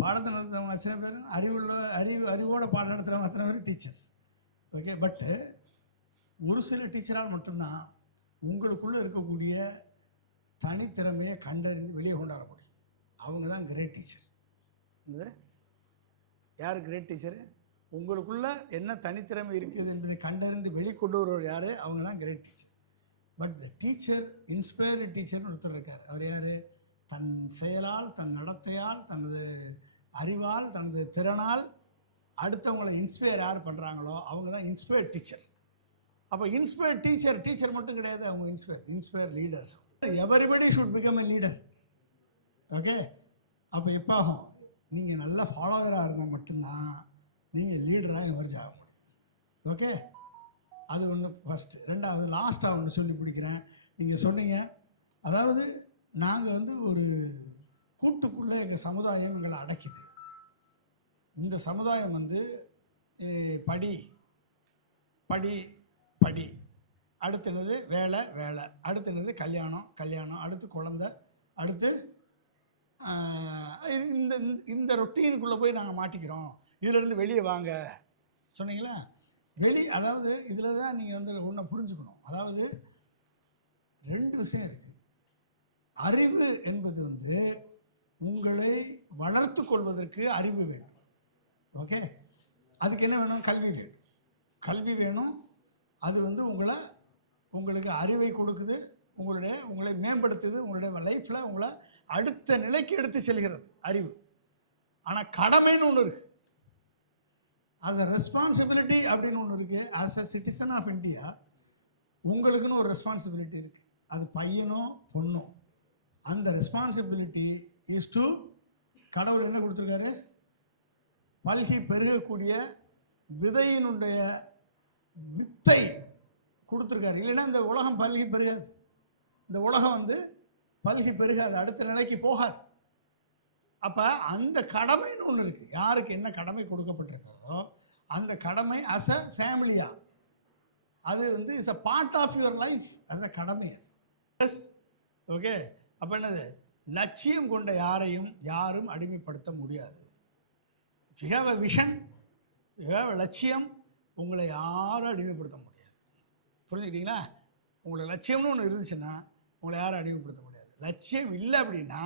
பாடத்தை நடத்துகிறவங்க அத்தனை பேர் அறிவோட பாடம் நடத்துகிறவங்க அத்தனை பேர் டீச்சர்ஸ். ஓகே, பட்டு ஒரு சில டீச்சரால் மட்டும்தான் உங்களுக்குள்ளே இருக்கக்கூடிய தனித்திறமையை கண்டறிந்து வெளியே கொண்டாட முடியும். அவங்க தான் கிரேட் டீச்சர். யார் கிரேட் டீச்சரு? உங்களுக்குள்ளே என்ன தனித்திறமை இருக்குது என்பதை கண்டறிந்து வெளிக்கொண்டு வருவர் யார்? அவங்க தான் great teacher. But the teacher, inspired டீச்சர்னு ஒருத்தர் இருக்கார். அவர் யார்? தன் செயலால், தன் நடத்தையால், தனது அறிவால், தனது திறனால் அடுத்தவங்களை இன்ஸ்பயர் யார் பண்ணுறாங்களோ அவங்க தான் இன்ஸ்பயர்ட் டீச்சர். அப்போ இன்ஸ்பயர்ட் டீச்சர் மட்டும் கிடையாது, அவங்க inspire leaders. Everybody should become a leader. Okay, அப்போ எப்போ ஆகும்? நீங்கள் நல்ல ஃபாலோவராக இருந்தால் மட்டும்தான் நீங்கள் லீடராக எமர்ஜ் ஆக முடியும். ஓகே, அது ஒன்று ஃபஸ்ட்டு. ரெண்டாவது லாஸ்ட்டாக ஒன்று சொல்லி பிடிக்கிறேன். நீங்கள் சொன்னீங்க, அதாவது நாங்கள் வந்து ஒரு கூட்டுக்குள்ளே எங்கள் சமுதாயம் எங்களை அடைக்குது. இந்த சமுதாயம் வந்து படி படி படி, அடுத்துனது வேலை வேலை, அடுத்துனது கல்யாணம் கல்யாணம், அடுத்து குழந்தை, அடுத்து இந்த இந்த ரொட்டீனுக்குள்ளே போய் நாங்கள் மாட்டிக்கிறோம், இதிலேருந்து வெளியே வாங்க சொன்னீங்களா? அதாவது இதில் தான் நீங்கள் வந்து ஒன்றை புரிஞ்சுக்கணும். அதாவது 2 விஷயம் இருக்குது. அறிவு என்பது வந்து உங்களை வளர்த்து கொள்வதற்கு அறிவு வேணும். ஓகே, அதுக்கு என்ன வேணும்? கல்வி வேணும். அது வந்து உங்களுக்கு அறிவை கொடுக்குது, உங்களை மேம்படுத்துது, உங்களுடைய லைஃப்பில் உங்களை அடுத்த நிலைக்கு எடுத்து செல்கிறது அறிவு. ஆனால் கடமைன்னு ஒன்று இருக்குது, ஆஸ் அ ரெஸ்பான்சிபிலிட்டி அப்படின்னு ஒன்று இருக்குது. As a citizen of India உங்களுக்குன்னு ஒரு ரெஸ்பான்சிபிலிட்டி இருக்குது. அது பையனோ பொண்ணோ, அந்த ரெஸ்பான்சிபிலிட்டி இஸ் டு, கடவுள் என்ன கொடுத்துருக்காரு? பல்கி பெருகக்கூடிய விதையினுடைய வித்தை கொடுத்துருக்காரு. இல்லைன்னா இந்த உலகம் பல்கி பெருகாது. இந்த உலகம் வந்து பல்கி பெருகாது, அடுத்த நிலைக்கு போகாது. அப்போ அந்த கடமைன்னு ஒன்று இருக்குது. யாருக்கு என்ன கடமை கொடுக்கப்பட்டிருக்கிறதோ அந்த கடமை அஸ் அ ஃபேமிலியா, அது வந்து is a part of your life as a கடமை. Yes, okay. அப்போ என்னது? லட்சியம் கொண்ட யாரும் அடிமைப்படுத்த முடியாது. You have a vision, you have a லட்சியம், உங்களை யாரும் அடிமைப்படுத்த முடியாது. புரிஞ்சுக்கிட்டீங்களா? உங்களுக்கு லட்சியம்னு ஒன்று இருந்துச்சுன்னா உங்களை யாரும் அடிமைப்படுத்த முடியாது. லட்சியம் இல்லை அப்படின்னா,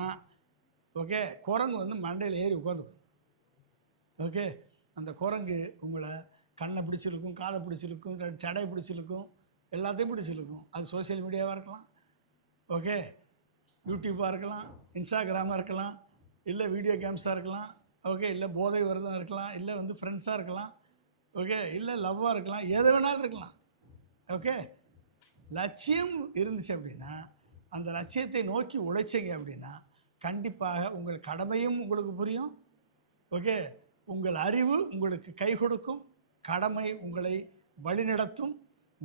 ஓகே, குரங்கு வந்து மண்டையில் ஏறி உட்காந்துக்கும். ஓகே, அந்த குரங்கு உங்களை கண்ணை பிடிச்சிருக்கும், காதை பிடிச்சிருக்கும், சடை பிடிச்சிருக்கும், எல்லாத்தையும் பிடிச்சிருக்கும். அது சோசியல் மீடியாவாக இருக்கலாம், ஓகே, யூடியூப்பாக இருக்கலாம், இன்ஸ்டாகிராமாக இருக்கலாம், இல்லை வீடியோ கேம்ஸாக இருக்கலாம், ஓகே, இல்லை போதை விரதம் இருக்கலாம், இல்லை வந்து ஃப்ரெண்ட்ஸாக இருக்கலாம், ஓகே, இல்லை லவ்வாக இருக்கலாம், எது வேணாலும் இருக்கலாம். ஓகே, லட்சியம் இருந்துச்சு அப்படின்னா, அந்த லட்சியத்தை நோக்கி உழைச்சிங்க அப்படின்னா கண்டிப்பாக உங்கள் கடமையும் உங்களுக்கு புரியும். ஓகே, உங்கள் அறிவு உங்களுக்கு கை கொடுக்கும், கடமை உங்களை வழிநடத்தும்,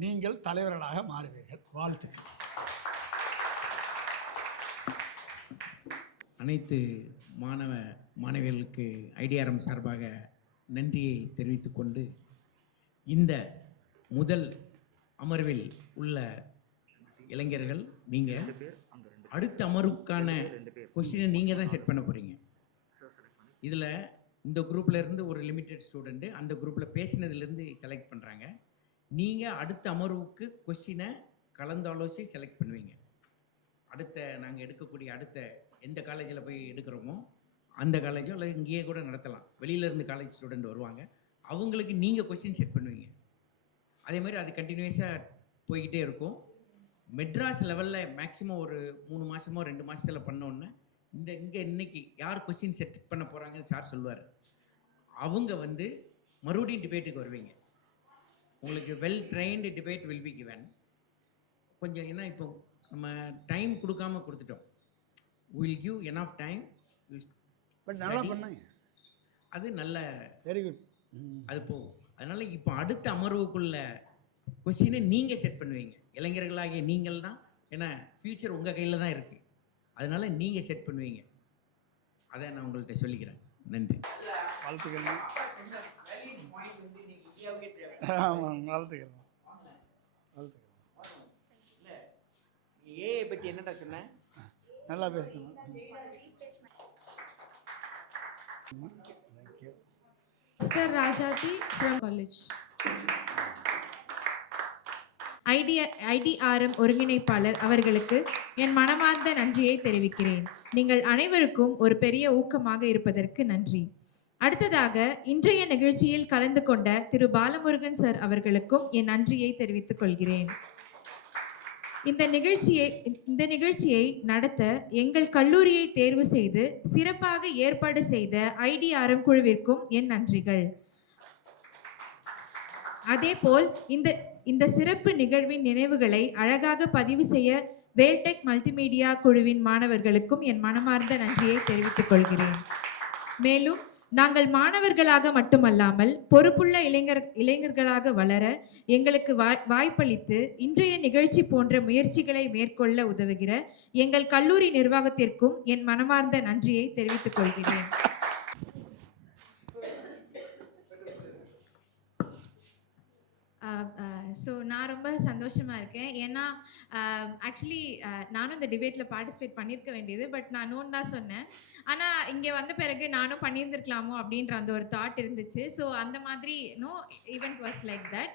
நீங்கள் தலைவர்களாக மாறுவீர்கள். வாழ்த்துக்கள். அனைத்து மாணவிகளுக்கு ஐடிஆர்எம் சார்பாக நன்றியை தெரிவித்துக்கொண்டு, இந்த முதல் அமர்வில் உள்ள இளைஞர்கள், நீங்கள் அடுத்த அமர்வுக்கான கொஸ்டினை நீங்கள் தான் செட் பண்ண போகிறீங்க. இதில் இந்த குரூப்பில் இருந்து ஒரு லிமிட்டெட் ஸ்டூடெண்ட்டு அந்த குரூப்பில் பேசினதுலேருந்து செலக்ட் பண்ணுறாங்க. நீங்கள் அடுத்த அமர்வுக்கு கொஸ்டினை கலந்தாலோசி செலக்ட் பண்ணுவீங்க. நாங்கள் எடுக்கக்கூடிய அடுத்த எந்த காலேஜில் போய் எடுக்கிறோமோ அந்த காலேஜோ இல்லை இங்கேயே கூட நடத்தலாம். வெளியிலேருந்து காலேஜ் ஸ்டூடெண்ட் வருவாங்க, அவங்களுக்கு நீங்கள் கொஸ்டின் செட் பண்ணுவீங்க. அதே மாதிரி அது கண்டினியூஸாக போய்கிட்டே இருக்கும். மெட்ராஸ் லெவலில் மேக்ஸிமம் ஒரு 3 மாதமோ 2 மாதத்தில் பண்ணோன்னே இங்கே இன்னைக்கு யார் கொஸ்டின் செட் பண்ண போகிறாங்கன்னு சார் சொல்லுவார். அவங்க வந்து மறுபடியும் டிபேட்டுக்கு வருவீங்க. உங்களுக்கு well trained debate will be given. கொஞ்சம் ஏன்னா இப்போ நம்ம டைம் கொடுத்துட்டோம். Will give enough time. But நல்லா பண்ணாங்க, அது நல்ல வெரி குட், அது போகும். அதனால் இப்போ அடுத்த அமர்வுக்குள்ள கொஸ்டினை நீங்கள் செட் பண்ணுவீங்க. இளைஞர்களாகிய நீங்கள் தான், ஏன்னா ஃப்யூச்சர் உங்கள் கையில் தான் இருக்குது. அதனால் நீங்கள் செட் பண்ணுவீங்க. அதை நான் உங்கள்கிட்ட சொல்லிக்கிறேன். நன்றி. வாழ்த்துக்கள். ஆமாம், வாழ்த்துக்கள். ஏஐ பற்றி என்னடா சொன்னேன்? நல்லா பேசணும். Mr. Rajati from college. IDRM ஒருங்கிணைப்பாளர் அவர்களுக்கு என் மனமார்ந்த நன்றியை தெரிவிக்கிறேன். நீங்கள் அனைவருக்கும் ஒரு பெரிய ஊக்கமாக இருப்பதற்கு நன்றி. அடுத்ததாக இன்றைய நிகழ்ச்சியில் கலந்து கொண்ட திரு பாலமுருகன் சார் அவர்களுக்கும் என் நன்றியை தெரிவித்துக் கொள்கிறேன். இந்த நிகழ்ச்சியை நடத்த எங்கள் கல்லூரியை தேர்வு செய்து சிறப்பாக ஏற்பாடு செய்த IDRM குழுவிற்கும் என் நன்றிகள். அதேபோல் இந்த சிறப்பு நிகழ்வின் நினைவுகளை அழகாக பதிவு செய்ய வேல்டெக் மல்டிமீடியா குழுவின் மாணவர்களுக்கும் என் மனமார்ந்த நன்றியை தெரிவித்துக் கொள்கிறேன். மேலும் நாங்கள் மாணவர்களாக மட்டுமல்லாமல் பொறுப்புள்ள இளைஞர்களாக வளர எங்களுக்கு வாய்ப்பளித்து இன்றைய நிகழ்ச்சி போன்ற முயற்சிகளை மேற்கொள்ள உதவுகிற எங்கள் கல்லூரி நிர்வாகத்திற்கும் என் மனமார்ந்த நன்றியை தெரிவித்துக் கொள்கிறேன். ஸோ நான் ரொம்ப சந்தோஷமாக இருக்கேன். ஏன்னா ஆக்சுவலி நானும் இந்த டிபேட்டில் பார்ட்டிசிபேட் பண்ணியிருக்க வேண்டியது, பட் நான் நோன் தான் சொன்னேன். ஆனால் இங்கே வந்த பிறகு நானும் பண்ணியிருந்திருக்கலாமோ அப்படின்ற அந்த ஒரு தாட் இருந்துச்சு. ஸோ அந்த மாதிரி ஈவெண்ட் வாஸ் லைக் தட்.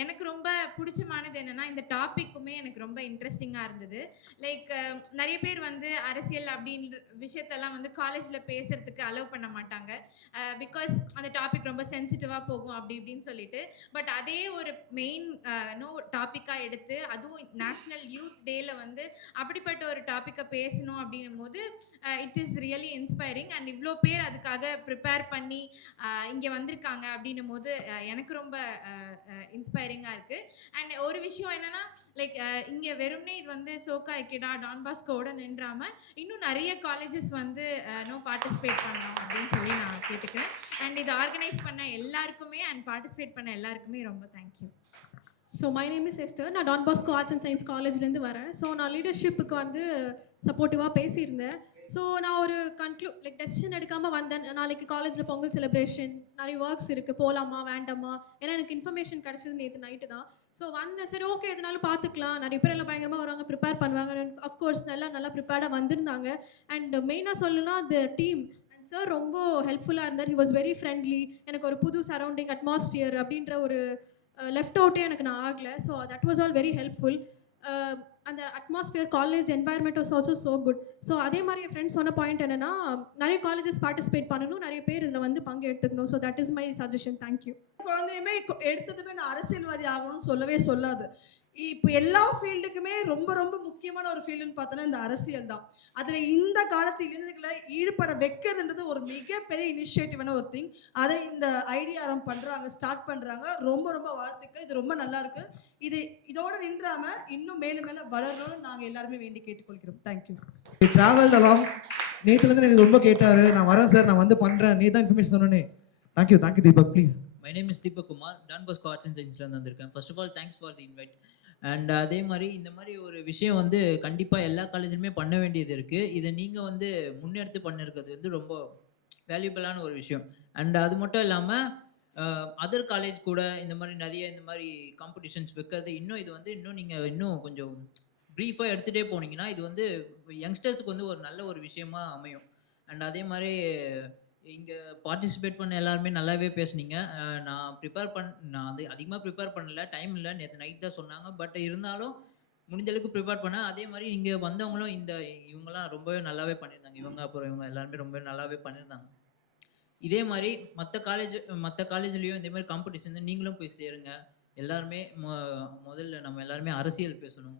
எனக்கு ரொம்ப பிடிச்சமானது என்னென்னா, இந்த டாப்பிக்குமே எனக்கு ரொம்ப இன்ட்ரெஸ்டிங்காக இருந்தது. லைக் நிறைய பேர் வந்து அரசியல் அப்படின்ற விஷயத்தெல்லாம் வந்து காலேஜில் பேசுகிறதுக்கு அலோவ் பண்ண மாட்டாங்க, பிகாஸ் அந்த டாபிக் ரொம்ப சென்சிட்டிவாக போகும் அப்படி இப்படின்னு சொல்லிட்டு. பட் அதே ஒரு மெயின் டாப்பிக்காக எடுத்து, அதுவும் நேஷ்னல் யூத் டேல வந்து அப்படிப்பட்ட ஒரு டாப்பிக்கை பேசணும் அப்படின்னும் போது it is really inspiring. And இவ்வளோ பேர் அதுக்காக ப்ரிப்பேர் பண்ணி இங்கே வந்திருக்காங்க அப்படின்னும் போது எனக்கு ரொம்ப இன்ஸ்பைரிங்காக இருக்குது. அண்ட் ஒரு விஷயம் என்னென்னா, லைக் இங்கே வெறும்னே இது வந்து சோக்கா எக்கிடா டான் பாஸ்கோட நின்றாமல் இன்னும் நிறைய காலேஜஸ் வந்து பார்ட்டிசிபேட் பண்ணணும் அப்படின்னு சொல்லி நான் கேட்டுக்கிறேன். அண்ட் இதை ஆர்கனைஸ் பண்ண எல்லாருக்குமே அண்ட் பார்ட்டிசிபேட் பண்ண எல்லாருக்குமே ரொம்ப thank you. So my name is Esther. நான் Don Bosco arts and science காலேஜ்லேருந்து வரேன். ஸோ நான் லீடர்ஷிப்புக்கு வந்து சப்போர்ட்டிவாக பேசியிருந்தேன். ஸோ நான் ஒரு லைக் டெசிஷன் எடுக்காமல் வந்தேன். நாளைக்கு காலேஜில் பொங்கல் செலிப்ரேஷன், நிறைய ஒர்க்ஸ் இருக்குது, போகலாமா வேண்டாமா, ஏன்னா எனக்கு இன்ஃபர்மேஷன் கிடச்சது நேற்று நைட்டு தான். ஸோ வந்தேன், சரி ஓகே எதனாலும் பார்த்துக்கலாம். நிறைய பேர் எல்லாம் பயங்கரமாக வருவாங்க, ப்ரிப்பேர் பண்ணுவாங்க. அஃப்கோர்ஸ் நல்லா ப்ரிப்பேர்டாக வந்திருந்தாங்க. அண்ட் மெயினாக சொல்லணும்னா த டீம் அண்ட் சார் ரொம்ப ஹெல்ப்ஃபுல்லாக இருந்தார். He was very friendly. எனக்கு ஒரு புது சரௌண்டிங் அட்மாஸ்ஃபியர் அப்படின்ற ஒரு லெஃப்ட் அவுட்டே எனக்கு நான் ஆகலை. So that was all very helpful. அந்த atmosphere, college environment was also so good. So அதே மாதிரி என் ஃப்ரெண்ட்ஸ் சொன்ன பாயிண்ட் என்னென்னா, நிறைய காலேஜஸ் பார்ட்டிசிபேட் பண்ணணும், நிறைய பேர் இதில் வந்து பங்கு எடுத்துக்கணும். So that is my suggestion. Thank you. குழந்தையுமே எடுத்ததுமே நான் அரசியல்வாதி ஆகணும்னு சொல்லவே சொல்லாது. இப்போ எல்லா ஃபீல்டுக்குமே ரொம்ப ரொம்ப முக்கியமான ஒரு ஃபீல்டுன்னு பார்த்தோன்னா இந்த அரசியல் தான். அதில் இந்த காலத்து இளைஞர்களை ஈடுபட வைக்கிறதுன்றது ஒரு மிகப்பெரிய இனிஷியேட்டிவான ஒரு திங். அதை இந்த ஐடிஆர்எம் பண்ணுறாங்க, ஸ்டார்ட் பண்ணுறாங்க. ரொம்ப ரொம்ப வாழ்த்துக்கள். இது ரொம்ப நல்லா இருக்கு. இதோட நின்றாம இன்னும் மேலும் மேலும் வளரணும்னு நாங்கள் எல்லாருமே வேண்டி கேட்டுக்கொள்கிறோம். தேங்க்யூ. ட்ராவல் அலாங் நேற்றுலேருந்து எனக்கு ரொம்ப கேட்டார். நான் வரேன் சார், நான் வந்து பண்ணுறேன், நீ தான் இன்ஃபர்மேஷன் சொன்னே. Thank you Deepak. Please. My name is Deepak Kumar. Don Bosco arts and சயின்ஸ்லேருந்து வந்திருக்கேன். First of all thanks for the invite. And அதே மாதிரி இந்த மாதிரி ஒரு விஷயம் வந்து கண்டிப்பாக எல்லா காலேஜுமே பண்ண வேண்டியது இருக்குது. இதை நீங்கள் வந்து முன்னெடுத்து பண்ணிருக்கிறது வந்து ரொம்ப வேல்யூபிளான ஒரு விஷயம். அண்ட் அது மட்டும் இல்லாமல் அதர் காலேஜ் கூட இந்த மாதிரி நிறைய இந்த மாதிரி காம்படிஷன்ஸ் வைக்கிறது, இன்னும் இது வந்து இன்னும் கொஞ்சம் ப்ரீஃபாக எடுத்துகிட்டே போனீங்கன்னா இது வந்து யங்ஸ்டர்ஸுக்கு வந்து ஒரு நல்ல ஒரு விஷயமா அமையும். அண்ட் அதே மாதிரி இங்கே பார்ட்டிசிபேட் பண்ண எல்லாருமே நல்லாவே பேசுனீங்க. நான் வந்து அதிகமாக ப்ரிப்பேர் பண்ணல, டைம் இல்லை, நேற்று நைட் தான் சொன்னாங்க. பட் இருந்தாலும் முடிஞ்ச அளவுக்கு ப்ரிப்பேர் பண்ணேன். அதே மாதிரி இங்கே வந்தவங்களும் இவங்கெல்லாம் ரொம்பவே நல்லாவே பண்ணியிருந்தாங்க. இவங்க எல்லாருமே ரொம்ப நல்லாவே பண்ணியிருந்தாங்க. இதே மாதிரி மற்ற காலேஜ்லேயும் இந்த மாதிரி காம்படிஷன் நீங்களும் போய் சேருங்க. எல்லாருமே முதல்ல நம்ம எல்லாருமே அரசியல் பேசணும்,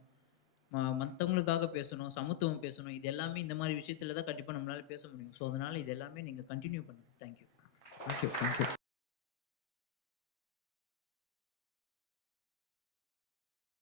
மற்றவங்களுக்காக பேசணும், சமத்துவம் பேசணும். இது எல்லாமே இந்த மாதிரி விஷயத்துல தான் கண்டிப்பாக நம்மளால பேச முடியும். ஸோ அதனால் இது எல்லாமே நீங்கள் கண்டினியூ பண்ணுங்கள். தேங்க்யூ.